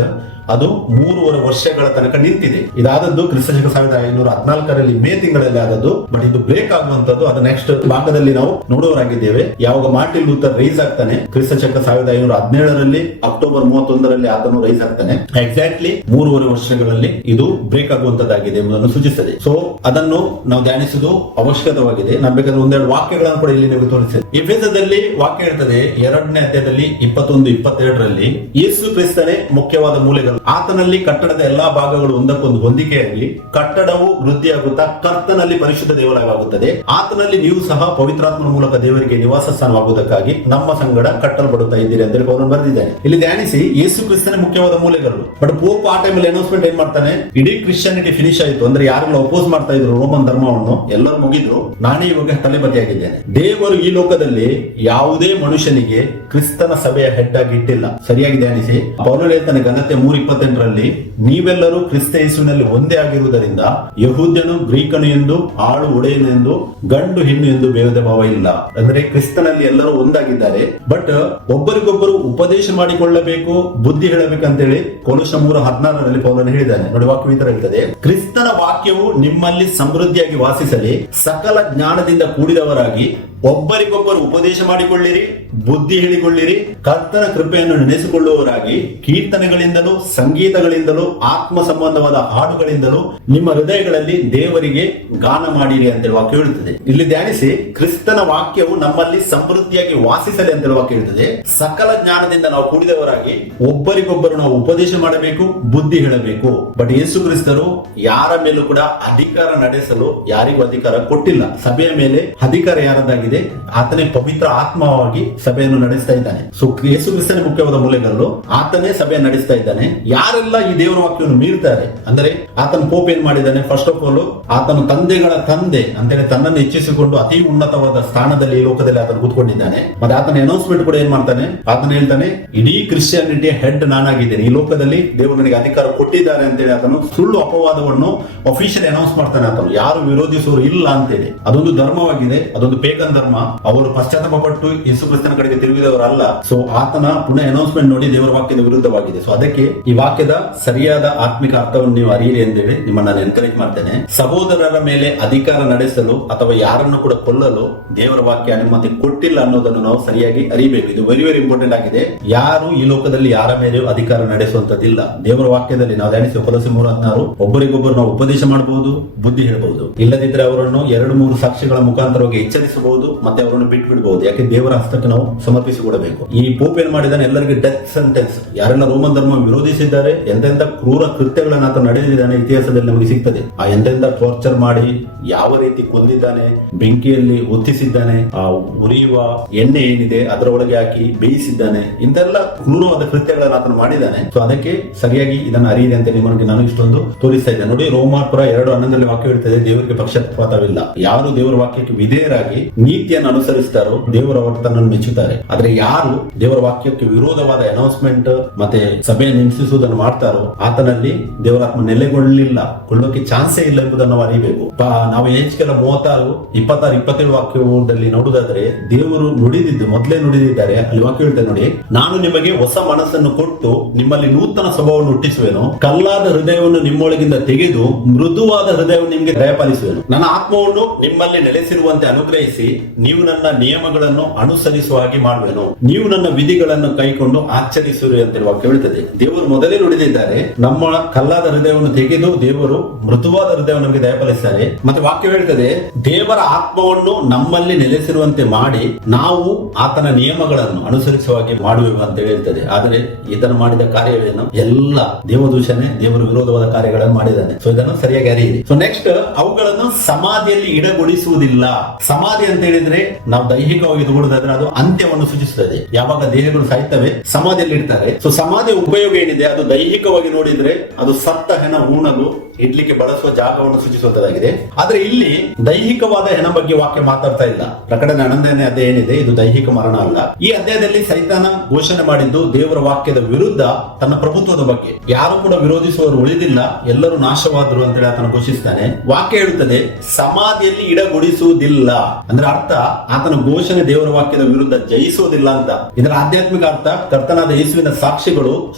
ಅದು ಮೂರುವರೆ ವರ್ಷಗಳ ತನಕ ನಿಂತಿದೆ. ಇದಾದದ್ದು ಕ್ರಿಸ್ತ ಶಕ ಸಾವಿರದ ಐನೂರ ಹದಿನಾಲ್ಕರಲ್ಲಿ ಮೇ ತಿಂಗಳಲ್ಲಿ ಆದದ್ದು ಬಟ್ ಇದು ಬ್ರೇಕ್ ಆಗುವಂತದ್ದು ಅದು ನೆಕ್ಸ್ಟ್ ಭಾಗದಲ್ಲಿ ನಾವು ನೋಡುವರಾಗಿದ್ದೇವೆ ಯಾವಾಗ ಮಾರ್ಟಿನ್ ಲೂಥರ್ ರೈಸ್ ಆಗ್ತಾನೆ, ಕ್ರಿಸ್ತ ಶಕ ಸಾವಿರದ ಐನೂರ ಹದಿನೇಳರಲ್ಲಿ, ಅಕ್ಟೋಬರ್ ಮೂವತ್ತೊಂದರಲ್ಲಿ ಆತನು ರೈಸ್ ಆಗ್ತಾನೆ. ಎಕ್ಸಾಕ್ಟ್ಲಿ ಮೂರುವರೆ ವರ್ಷಗಳಲ್ಲಿ ಇದು ಬ್ರೇಕ್ ಆಗುವಂತದ್ದಾಗಿದೆ ಎಂಬುದನ್ನು ಸೂಚಿಸುತ್ತದೆ. ಸೊ ಅದನ್ನು ನಾವು ಧ್ಯಾನಿಸುವುದು ಅವಶ್ಯಕವಾಗಿದೆ. ನಾನು ಬೇಕಾದ್ರೆ ಒಂದೆರಡು ವಾಕ್ಯಗಳನ್ನು ಕೂಡ ಇಲ್ಲಿ ನಿಮಗೆ ತೋರಿಸಿದೆ ಎಫೆಸದಲ್ಲಿ ವಾಕ್ಯ ಹೇಳ್ತದೆ, ಎರಡನೇ ಅಧ್ಯಾಯದಲ್ಲಿ ಇಪ್ಪತ್ತೊಂದು, ಇಪ್ಪತ್ತೆರಡರಲ್ಲಿ, ಯೇಸು ಕ್ರಿಸ್ತನೇ ಮುಖ್ಯವಾದ ಮೂಲೆಗಳು. ಆತನಲ್ಲಿ ಕಟ್ಟಡದ ಎಲ್ಲಾ ಭಾಗಗಳು ಒಂದಕ್ಕೊಂದು ಹೊಂದಿಕೆಯಾಗಿ ಕಟ್ಟಡವು ವೃದ್ಧಿಯಾಗುತ್ತಾ ಕರ್ತನಲ್ಲಿ ಪರಿಶುದ್ಧ ದೇವಾಲಯವಾಗುತ್ತದೆ. ಆತನಲ್ಲಿ ನೀವು ಸಹ ಪವಿತ್ರಾತ್ಮನ ಮೂಲಕ ದೇವರಿಗೆ ನಿವಾಸ ಸ್ಥಾನವಾಗುವುದಕ್ಕಾಗಿ ನಮ್ಮ ಸಂಗಡ ಕಟ್ಟಲ್ಪಡುತ್ತಾ ಇದ್ದೀರಿ ಅಂತೇಳಿ ಪೌಲನು ಬರೆದಿದ್ದಾನೆ. ಇಲ್ಲಿ ಧ್ಯಾನಿಸಿ, ಯೇಸು ಕ್ರಿಸ್ತನ ಮುಖ್ಯವಾದ ಮೂಲೆಗಳು. ಬಟ್ ಪೋಪ್ ಆ ಟೈಮಲ್ಲಿ ಅನೌನ್ಸ್ಮೆಂಟ್ ಏನ್ ಮಾಡ್ತಾನೆ? ಇಡೀ ಕ್ರಿಶ್ಚಿಯಾನಿಟಿ ಫಿನಿಶ್ ಆಯಿತು. ಅಂದ್ರೆ ಯಾರೆಲ್ಲ ಅಪೋಸ್ ಮಾಡ್ತಾ ಇದ್ರು ರೋಮನ್ ಧರ್ಮವನ್ನು, ಎಲ್ಲರೂ ಮುಗಿದ್ರು. ನಾನೇ ಇವಾಗ ತಲೆಬದಿಯಾಗಿದ್ದೇನೆ. ದೇವರು ಈ ಲೋಕದಲ್ಲಿ ಯಾವುದೇ ಮನುಷ್ಯನಿಗೆ ಕ್ರಿಸ್ತನ ಸಭೆಯ ಹೆಡ್ ಆಗಿ ಇಟ್ಟಿಲ್ಲ. ಸರಿಯಾಗಿ ಧ್ಯಾನಿಸಿ. ಪೌಲನು ಹೇಳ್ತಾನೆ, ಘನತೆ ಮೂರ್ ಇಪ್ಪತ್ತೆಂಟರಲ್ಲಿ ನೀವೆಲ್ಲರೂ ಕ್ರಿಸ್ತ ಯೇಸುವಿನಲ್ಲಿ ಒಂದೇ ಆಗಿರುವುದರಿಂದ ಯಹೂದ್ಯನು ಗ್ರೀಕನು ಎಂದು, ಆಳು ಒಡೆಯನು ಎಂದು, ಗಂಡು ಹೆಣ್ಣು ಎಂದು ಭೇದ ಭಾವ ಇಲ್ಲ. ಅಂದ್ರೆ ಕ್ರಿಸ್ತನಲ್ಲಿ ಎಲ್ಲರೂ ಒಂದಾಗಿದ್ದಾರೆ. ಬಟ್ ಒಬ್ಬರಿಗೊಬ್ಬರು ಉಪದೇಶ ಮಾಡಿಕೊಳ್ಳಬೇಕು, ಬುದ್ಧಿ ಹೇಳಬೇಕಂತೇಳಿ ಕೊಲುಷ ಮೂರು ಹದಿನಾರರಲ್ಲಿ ಪೌಲನು ಹೇಳಿದ್ದಾನೆ. ನೋಡಿ ವಾಕ್ಯ ಈ ಹೇಳ್ತದೆ. ಕ್ರಿಸ್ತನ ವಾಕ್ಯವು ನಿಮ್ಮಲ್ಲಿ ಸಮೃದ್ಧಿಯಾಗಿ ವಾಸಿಸಲಿ, ಸಕಲ ಜ್ಞಾನದಿಂದ ಕೂಡಿದವರಾಗಿ ಒಬ್ಬರಿಗೊಬ್ಬರು ಉಪದೇಶ ಮಾಡಿಕೊಳ್ಳಿರಿ, ಬುದ್ಧಿ ಹೇಳಿಕೊಳ್ಳಿರಿ, ಕರ್ತನ ಕೃಪೆಯನ್ನು ನೆನೆಸಿಕೊಳ್ಳುವವರಾಗಿ ಕೀರ್ತನೆಗಳಿಂದಲೂ ಸಂಗೀತಗಳಿಂದಲೂ ಆತ್ಮ ಸಂಬಂಧವಾದ ಹಾಡುಗಳಿಂದಲೂ ನಿಮ್ಮ ಹೃದಯಗಳಲ್ಲಿ ದೇವರಿಗೆ ಗಾನ ಮಾಡಿರಿ ಅಂತ ಹೇಳುವ ಹೇಳುತ್ತದೆ. ಇಲ್ಲಿ ಧ್ಯಾನಿಸಿ, ಕ್ರಿಸ್ತನ ವಾಕ್ಯವು ನಮ್ಮಲ್ಲಿ ಸಮೃದ್ಧಿಯಾಗಿ ವಾಸಿಸಲಿ ಅಂತ ಹೇಳುವ ಕೇಳುತ್ತದೆ ಸಕಲ ಜ್ಞಾನದಿಂದ ನಾವು ಕೂಡಿದವರಾಗಿ ಒಬ್ಬರಿಗೊಬ್ಬರು ನಾವು ಉಪದೇಶ ಮಾಡಬೇಕು, ಬುದ್ಧಿ ಹೇಳಬೇಕು. ಬಟ್ ಯೇಸು ಕ್ರಿಸ್ತರು ಯಾರ ಮೇಲೂ ಕೂಡ ಅಧಿಕಾರ ನಡೆಸಲು ಯಾರಿಗೂ ಅಧಿಕಾರ ಕೊಟ್ಟಿಲ್ಲ. ಸಭೆಯ ಮೇಲೆ ಅಧಿಕಾರ ಯಾರದಾಗಿದೆ ಆತನೇ ಪವಿತ್ರ ಆತ್ಮವಾಗಿ ಸಭೆಯನ್ನು ನಡೆಸ್ತಾ ಇದ್ದಾನೆ. ಸೊ, ಯೇಸು ಕ್ರಿಸ್ತನೇ ಮುಖ್ಯವಾದ ಮೂಲೆಗಳು ಆತನೇ ಸಭೆ ನಡೆಸ್ತಾ ಇದ್ದಾನೆ. ಯಾರೆಲ್ಲ ಈ ದೇವರ ವಾಕ್ಯವನ್ನು ಮೀರ್ತಾರೆ ಅಂದರೆ ಆತನ ಕೋಪ ಏನ್ ಮಾಡಿದ್ದಾನೆ? ಫಸ್ಟ್ ಆಫ್ ಆಲ್ ಆತನ ತಂದೆಗಳ ತಂದೆ ಅಂತೇಳಿ ತನ್ನನ್ನು ಹೆಚ್ಚಿಸಿಕೊಂಡು ಅತಿ ಉನ್ನತವಾದ ಸ್ಥಾನದಲ್ಲಿ ಲೋಕದಲ್ಲಿ ಆತನು ಕೂತ್ಕೊಂಡಿದ್ದಾನೆ. ಮತ್ತೆ ಆತನ ಅನೌನ್ಸ್ಮೆಂಟ್ ಕೂಡ ಏನ್ ಮಾಡ್ತಾನೆ? ಆತನ ಹೇಳ್ತಾನೆ, ಇಡೀ ಕ್ರಿಶ್ಚಿಯಾನಿಟಿಯ ಹೆಡ್ ನಾನಾಗಿದ್ದೇನೆ. ಈ ಲೋಕದಲ್ಲಿ ದೇವರು ನನಗೆ ಅಧಿಕಾರ ಕೊಟ್ಟಿದ್ದಾರೆ ಅಂತೇಳಿ ಆತನು ಸುಳ್ಳು ಅಪವಾದವನ್ನು ಅಫಿಷಿಯಲ್ ಅನೌನ್ಸ್ ಮಾಡ್ತಾನೆ ಆತನು. ಯಾರು ವಿರೋಧಿಸುವರು ಇಲ್ಲ ಅಂತೇಳಿ. ಅದೊಂದು ಧರ್ಮವಾಗಿದೆ, ಅದೊಂದು ಪೇಗನ್ ಧರ್ಮ. ಅವರು ಪಶ್ಚಾತ್ತಾಪ ಪಟ್ಟು ಯೇಸು ಕ್ರಿಸ್ತನ ಕಡೆಗೆ ತಿರುಗಿದವರಲ್ಲ. ಸೊ ಆತನ ಪುನಃ ಅನೌನ್ಸ್ಮೆಂಟ್ ನೋಡಿ ದೇವರ ವಾಕ್ಯದ ವಿರುದ್ಧವಾಗಿದೆ. ಸೊ ಅದಕ್ಕೆ ಈ ವಾಕ್ಯದ ಸರಿಯಾದ ಆತ್ಮಿಕ ಅರ್ಥವನ್ನು ನೀವು ಅರಿಯಿರಿ ಅಂತೇಳಿ ನಿಮ್ಮನ್ನ ನಾನು ಎನ್ಕರೇಜ್ ಮಾಡ್ತೇನೆ. ಸಹೋದರರ ಮೇಲೆ ಅಧಿಕಾರ ನಡೆಸಲು ಅಥವಾ ಯಾರನ್ನು ಕೂಡ ಕೊಲ್ಲಲು ದೇವರ ವಾಕ್ಯ ಅನುಮತಿ ಕೊಟ್ಟಿಲ್ಲ ಅನ್ನೋದನ್ನು ನಾವು ಸರಿಯಾಗಿ ಅರಿಬೇಕು. ಇದು ವೆರಿ ವೆರಿ ಇಂಪಾರ್ಟೆಂಟ್ ಆಗಿದೆ. ಯಾರು ಈ ಲೋಕದಲ್ಲಿ ಯಾರ ಮೇಲೆಯೂ ಅಧಿಕಾರ ನಡೆಸುವಂತದ್ದಿಲ್ಲ ದೇವರ ವಾಕ್ಯದಲ್ಲಿ ನಾವು ಧ್ಯಾನಿಸುವ ಕೊಲಸಿ ಹದಿನಾರು ಒಬ್ಬರಿಗೊಬ್ಬರು ನಾವು ಉಪದೇಶ ಮಾಡಬಹುದು ಬುದ್ಧಿ ಹೇಳಬಹುದು ಇಲ್ಲದಿದ್ರೆ ಅವರನ್ನು ಎರಡು, ಮೂರು ಸಾಕ್ಷಿಗಳ ಮುಖಾಂತರವಾಗಿ ಎಚ್ಚರಿಸಬಹುದು, ಮತ್ತೆ ಅವರನ್ನು ಬಿಟ್ಟು ಬಿಡಬಹುದು ಯಾಕೆ? ದೇವರ ಹಸ್ತಕ್ಕೆ ನಾವು ಸಮರ್ಪಿಸಿಕೊಡಬೇಕು. ಈ ಪೋಪ್ ಏನ್ ಮಾಡಿದಾನೆ ಎಲ್ಲರಿಗೆ ಡೆತ್ ಸೆಂಟೆನ್ಸ್ ಯಾರನ್ನ ರೋಮನ್ ಧರ್ಮ ವಿರೋಧಿಸಿದ್ದಾರೆ ಎಂತೆಂತ ಕ್ರೂರ ಕೃತ್ಯಗಳನ್ನು ಆತ ನಡೆದಿದ್ದಾನೆ ಇತಿಹಾಸದಲ್ಲಿ ನಮಗೆ ಸಿಗ್ತದೆ. ಆ ಎಂತೆಂತ ಟಾರ್ಚರ್ ಮಾಡಿ ಯಾವ ರೀತಿ ಕೊಂದಿದ್ದಾನೆ, ಬೆಂಕಿಯಲ್ಲಿ ಹೊತ್ತಿಸಿದ್ದಾನೆ ಆ ಉರಿಯುವ ಎಣ್ಣೆ ಏನಿದೆ ಅದರ ಒಳಗೆ ಹಾಕಿ ಬೇಯಿಸಿದ್ದಾನೆ, ಇಂತೆಲ್ಲ ಕ್ರೂರವಾದ ಕೃತ್ಯಗಳನ್ನು ಆತನು ಮಾಡಿದ್ದಾನೆ. ಸೊ ಅದಕ್ಕೆ ಸರಿಯಾಗಿ ಇದನ್ನು ಅರಿಯಿದೆ ಅಂತ ನಿಮಗೆ ನಾನು ಇಷ್ಟೊಂದು ತೋರಿಸ್ತಾ ಇದ್ದೆ ನೋಡಿ, ರೋಮಾಪುರ ಎರಡು ಹನ್ನೊಂದರಲ್ಲಿ ವಾಕ್ಯ ಹೇಳ್ತದೆ, ದೇವರಿಗೆ ಪಕ್ಷಪಾತವಿಲ್ಲ. ಯಾರು ದೇವರ ವಾಕ್ಯಕ್ಕೆ ವಿಧೇಯರಾಗಿ ನೀತಿಯನ್ನು ಅನುಸರಿಸ್ತಾರೋ ದೇವರ ವರ್ತನನ್ನು ಮೆಚ್ಚುತ್ತಾರೆ. ಆದ್ರೆ ಯಾರು ದೇವರ ವಾಕ್ಯಕ್ಕೆ ವಿರೋಧವಾದ ಅನೌನ್ಸ್ಮೆಂಟ್ ಮತ್ತೆ ಸಭೆ ನಿಲ್ಲಿಸುವುದನ್ನು ಮಾಡ್ತಾರೋ ಆತನಲ್ಲಿ ದೇವರಾತ್ಮ ನೆಲೆಗೊಳ್ಳಲಿಲ್ಲ ಕೊಳ್ಳೋಕೆ ಚಾನ್ಸೇ ಇಲ್ಲ ಎಂಬುದನ್ನು ನಾವು ಅರಿಬೇಕು. ನಾವು ಹೆಚ್ಚಿಗೆಲ್ಲ ಮೂವತ್ತಾರು, ಇಪ್ಪತ್ತಾರು, ಇಪ್ಪತ್ತೇಳು ವಾಕ್ಯದಲ್ಲಿ ನೋಡುವುದಾದ್ರೆ, ದೇವರು ನುಡಿದಿದ್ದು, ಮೊದಲೇ ನುಡಿದಿದ್ದಾರೆ. ಅಲ್ಲಿ ವಾಕ್ಯ ಹೇಳ್ತಾರೆ ನೋಡಿ, ನಾನು ನಿಮಗೆ ಹೊಸ ಮನಸ್ಸನ್ನು ಕೊಟ್ಟು ನಿಮ್ಮಲ್ಲಿ ನೂತನ ಸ್ವಭಾವವನ್ನು ಹುಟ್ಟಿಸುವೆನು. ಕಲ್ಲಾದ ಹೃದಯವನ್ನು ನಿಮ್ಮೊಳಗಿಂದ ತೆಗೆದು ಮೃದುವಾದ ಹೃದಯವನ್ನು ನಿಮಗೆ ದಯಪಾಲಿಸುವೆನು. ನನ್ನ ಆತ್ಮವನ್ನು ನಿಮ್ಮಲ್ಲಿ ನೆಲೆಸಿರುವಂತೆ ಅನುಗ್ರಹಿಸಿ ನೀವು ನನ್ನ ನಿಯಮಗಳನ್ನು ಅನುಸರಿಸುವ ಹಾಗೆ ಮಾಡುವೆನು. ನೀವು ನನ್ನ ವಿಧಿಗಳನ್ನು ಕೈಕೊಂಡು ಆಚರಿಸಿರು ಅಂತ ವಾಕ್ಯ ಹೇಳ್ತದೆ. ದೇವರು ಮೊದಲೇ ನುಡಿದಿದ್ದಾರೆ, ನಮ್ಮ ಕಲ್ಲಾದ ಹೃದಯವನ್ನು ತೆಗೆದು ದೇವರು ಮೃದುವಾದ ಹೃದಯವನ್ನು ನಮಗೆ ದಯಪಾಲಿಸ್ತಾರೆ. ಮತ್ತೆ ವಾಕ್ಯ ಹೇಳ್ತದೆ, ದೇವರ ಆತ್ಮವನ್ನು ನಮ್ಮಲ್ಲಿ ನೆಲೆಸಿರುವಂತೆ ಮಾಡಿ ನಾವು ಆತನ ನಿಯಮಗಳನ್ನು ಅನುಸರಿಸುವ ಹಾಗೆ ಮಾಡುವೆವು ಅಂತ ಹೇಳ್ತದೆ. ಆದರೆ ಇದನ್ನು ಮಾಡಿದ ಕಾರ್ಯವೇನು? ಎಲ್ಲ ದೇವದೂಷಣೆ, ದೇವರ ವಿರೋಧವಾದ ಕಾರ್ಯಗಳನ್ನು ಮಾಡಿದ್ದಾನೆ. ಸೊ ಇದನ್ನು ಸರಿಯಾಗಿ ಅರಿಯಿರಿ. ಸೊ ನೆಕ್ಸ್ಟ್ ಅವುಗಳನ್ನು ಸಮಾಧಿಯಲ್ಲಿ ಇಡಗೊಳಿಸುವುದಿಲ್ಲ. ಸಮಾಧಿ ಅಂತ ಹೇಳಿದ್ರೆ ನಾವು ದೈಹಿಕವಾಗಿ ತಗೊಳ್ಳೋದಾದ್ರೆ ಅದು ಅಂತ್ಯವನ್ನು ಸೂಚಿಸುತ್ತದೆ. ಯಾವಾಗ ದೇಹಗಳು ಸಾಯ್ತವೆ ಸಮಾಧಿಯಲ್ಲಿ ಇಡ್ತಾರೆ. ಸೊ ಸಮಾಧಿ ಉಪಯೋಗ ಏನಿದೆ? ಅದು ದೈಹಿಕವಾಗಿ ನೋಡಿದ್ರೆ ಅದು ಸತ್ತ ಹೆಣ ಹೂಣಲು ಇಡ್ಲಿಕ್ಕೆ ಬಳಸುವ ಜಾಗವನ್ನು ಸೂಚಿಸುವಂತದಾಗಿದೆ ಆದ್ರೆ ಇಲ್ಲಿ ದೈಹಿಕವಾದ ಹೆಣ ಬಗ್ಗೆ ವಾಕ್ಯ ಮಾತಾಡ್ತಾ ಇಲ್ಲ. ಪ್ರಕಟಣೆ ಹನ್ನೊಂದನೇ ಅಧ್ಯಾಯ ಏನಿದೆ ಇದು ದೈಹಿಕ ಮರಣ ಅಲ್ಲ. ಈ ಅಧ್ಯಾಯದಲ್ಲಿ ಸೈತಾನ ಘೋಷಣೆ ಮಾಡಿದ್ದು ದೇವರ ವಾಕ್ಯದ ವಿರುದ್ಧ ತನ್ನ ಪ್ರಭುತ್ವದ ಬಗ್ಗೆ. ಯಾರು ಕೂಡ ವಿರೋಧಿಸುವವರು ಉಳಿದಿಲ್ಲ, ಎಲ್ಲರೂ ನಾಶವಾದರು ಅಂತೇಳಿ ಆತನ ಘೋಷಿಸ್ತಾನೆ. ವಾಕ್ಯ ಹೇಳುತ್ತದೆ, ಸಮಾಧಿಯಲ್ಲಿ ಇಡಗೊಡಿಸುವುದಿಲ್ಲ. ಅಂದ್ರೆ ಅರ್ಥ, ಆತನ ಘೋಷಣೆ ದೇವರ ವಾಕ್ಯದ ವಿರುದ್ಧ ಜಯಿಸುವುದಿಲ್ಲ ಅಂತ. ಇದರ ಆಧ್ಯಾತ್ಮಿಕ ಅರ್ಥ, ಕರ್ತನಾದ ಯೇಸುವಿನ ಸಾಕ್ಷಿಗಳು